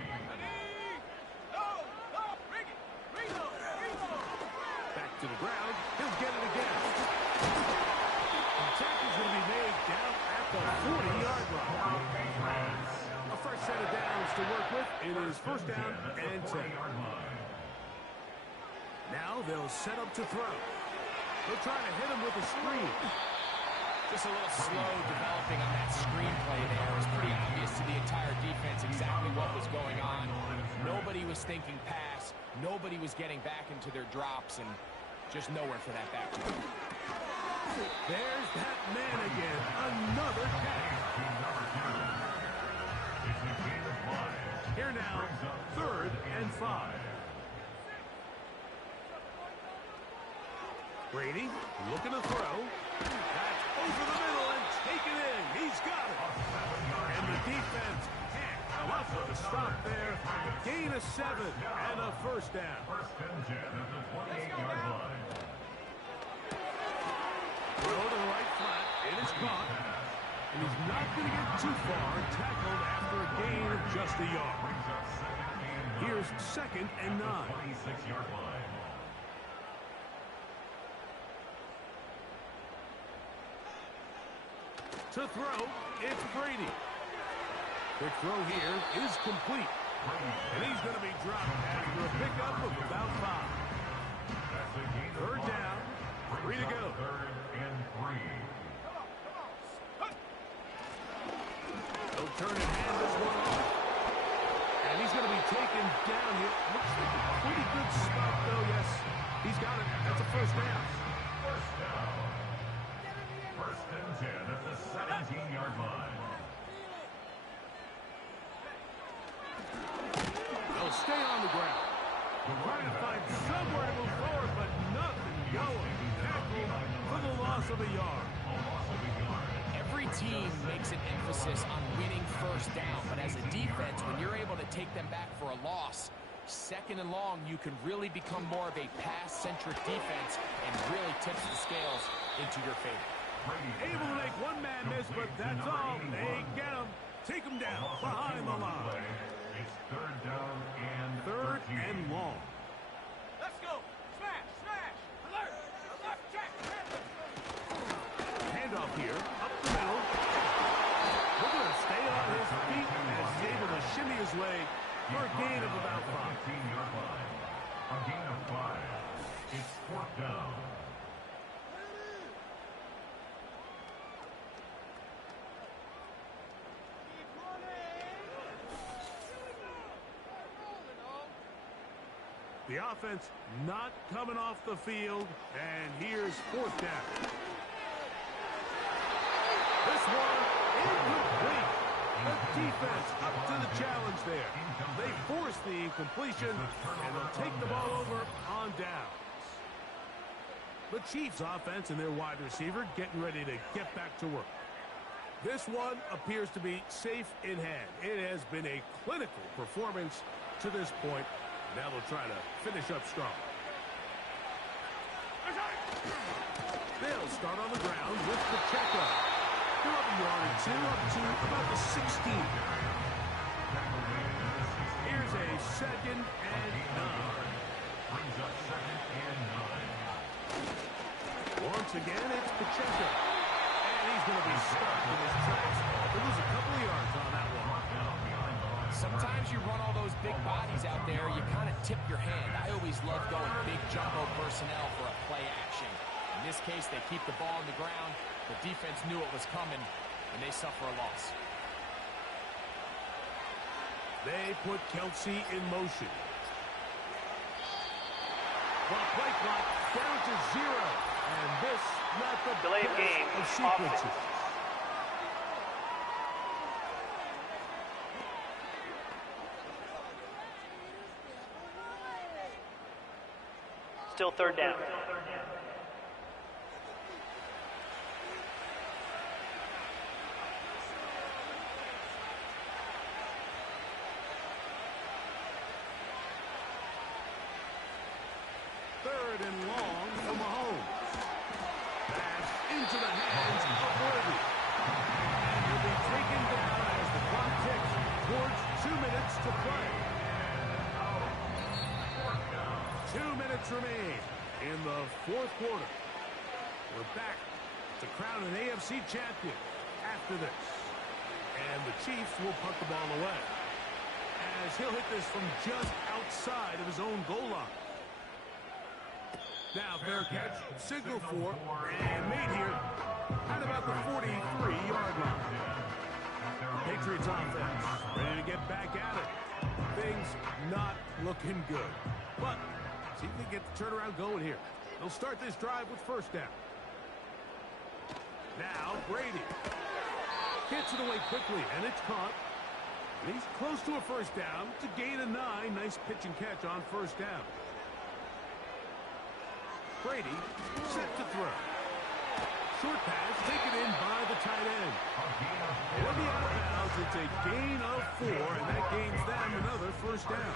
Back to the ground. He'll get it again. The tackle's going to be made down at the 40-yard line. A fresh set of downs to work with. It is first down and 10. Now they'll set up to throw. They'll try to hit him with a screen. Just a little slow developing on that screenplay there. It was pretty obvious to the entire defense exactly what was going on. Nobody was thinking pass. Nobody was getting back into their drops, and just nowhere for that back. There's that man again. Another catch. Here now, 3rd and 5. Brady looking to throw. That's over the middle and taken in. He's got it. And the defense can't come up with a stop there. Gain of 7 and a first down. First and 10 at the 28-yard line. Throw to the right flat. It is caught. And he's not going to get too far. Tackled after a gain of just a yard. Here's 2nd and 9. 26-yard line. To throw, it's Brady. Quick throw here is complete. And he's going to be dropped after a pickup of about 5. 3rd down, 3 to go. 3rd and 3. They'll turn and hand this one off. And he's going to be taken down here. Looks like a pretty good spot, though. Yes, he's got it. That's a first down. First down. First and 10 at the 17-yard line. They'll stay on the ground. They're trying to find somewhere to move forward, but nothing going. Tackle for the loss of a yard. Every team makes an emphasis on winning first down, but as a defense, when you're able to take them back for a loss, 2nd and long, you can really become more of a pass-centric defense and really tips the scales into your favor. Able to make one man miss, but that's all. They get him. Take him down behind the line. It's 3rd down and 3rd and long. Let's go. Smash, smash. Alert. Alert, check. Handoff here. Up the middle. We're going to stay on his feet as he's able to shimmy his way for a gain of about 5. 15-yard line. A gain of 5. It's 4th down. The offense not coming off the field, and here's 4th down. This one incomplete. The defense up to the challenge there. They force the incompletion, and they'll take the ball over on downs. The Chiefs offense and their wide receiver getting ready to get back to work. This one appears to be safe in hand. It has been a clinical performance to this point. Now they'll try to finish up strong. They'll start on the ground with Pacheco. They're up a yard or 2, up to about the 16. Here's a 2nd and 9. Brings up 2nd and 9. Once again, it's Pacheco. And he's going to be stopped in his tracks. They lose a couple of yards on that one. Sometimes you run all those big bodies out there, you kind of tip your hand. I always love going big jumbo personnel for a play action. In this case, they keep the ball on the ground. The defense knew it was coming, and they suffer a loss. They put Kelsey in motion. Well, play clock down to 0. And this, not the Delay of best game, of sequences. Still 3rd down. Third and long for Mahomes. Pass into the hands of Brady. And he'll be taken down as the clock ticks towards 2 minutes to play. 2 minutes remain in the 4th quarter. We're back to crown an AFC champion after this. And the Chiefs will punt the ball away, as he'll hit this from just outside of his own goal line. Now, fair catch, signal for, and made here at about the 43-yard line. Patriots offense ready to get back at it. Things not looking good. But see if they get the turnaround going here. They'll start this drive with first down. Now, Brady gets it away quickly, and it's caught. And he's close to a first down. It's a gain of 9. Nice pitch and catch on first down. Brady set to throw. Short pass taken in by the tight end. It'll be out of bounds. It's a gain of 4, and that gains them another first down.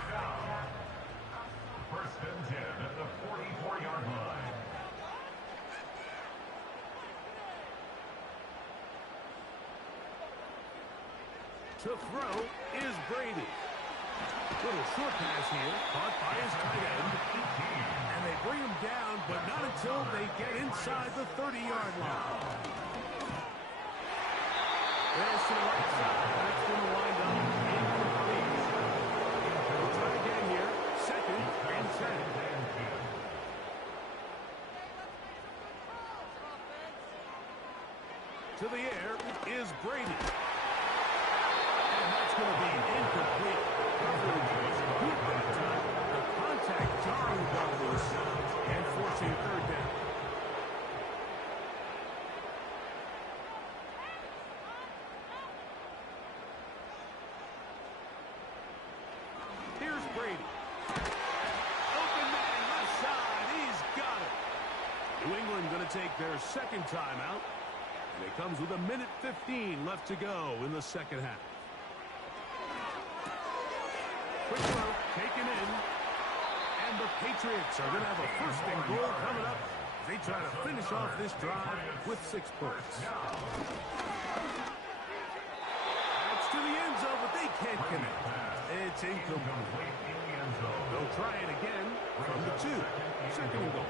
First and 10 at the 44-yard line. To throw is Brady. Little short pass here, caught by his tight end. And they bring him down, but not until they get inside the 30-yard line. There's to the right side. That's going to wind up incomplete. We'll try again here. Second and 10. To the air is Brady. And that's going to be incomplete. Coverage was good that time. The contact jarring the ball loose and forcing third down. Here's Brady. Open man, left side. He's got it. New England going to take their second timeout. And it comes with 1:15 left to go in the second half. Quick throw, taken in. And the Patriots are going to have a first and goal coming up as they try to finish off this drive with 6 points. That's to the end zone, but they can't connect. It's incomplete. They'll try it again from the 2. Second and goal.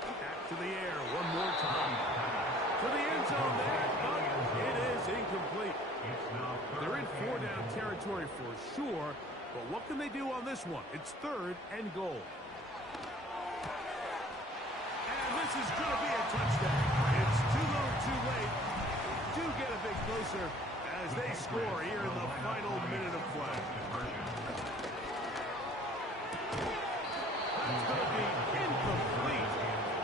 Back to the air one more time. To the end zone there, but it is incomplete. They're in 4-down territory for sure, but what can they do on this one? It's third and goal. And this is going to be a touchdown. It's too little, too late. Do get a bit closer as they score here in the final minute of play. That's going to be incomplete.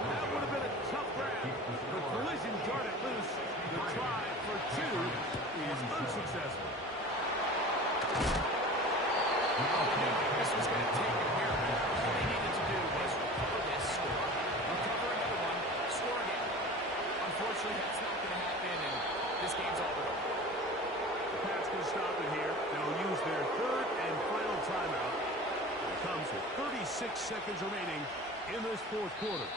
That would have been a tough grab. The collision jarred it loose. The try for 2 is unsuccessful. This was going to take a here. All they needed to do was recover this score, recover another one, score again. Unfortunately, that's not going to happen, and this game's all but over. The Pats can stop it here. They'll use their third and final timeout. It comes with 36 seconds remaining in this fourth quarter.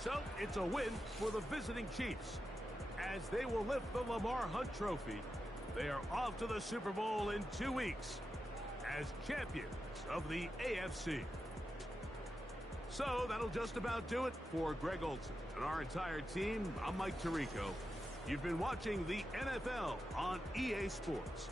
So, it's a win for the visiting Chiefs as they will lift the Lamar Hunt Trophy. They are off to the Super Bowl in 2 weeks as champions of the AFC. So, that'll just about do it for Greg Olson and our entire team. I'm Mike Tirico. You've been watching the NFL on EA Sports.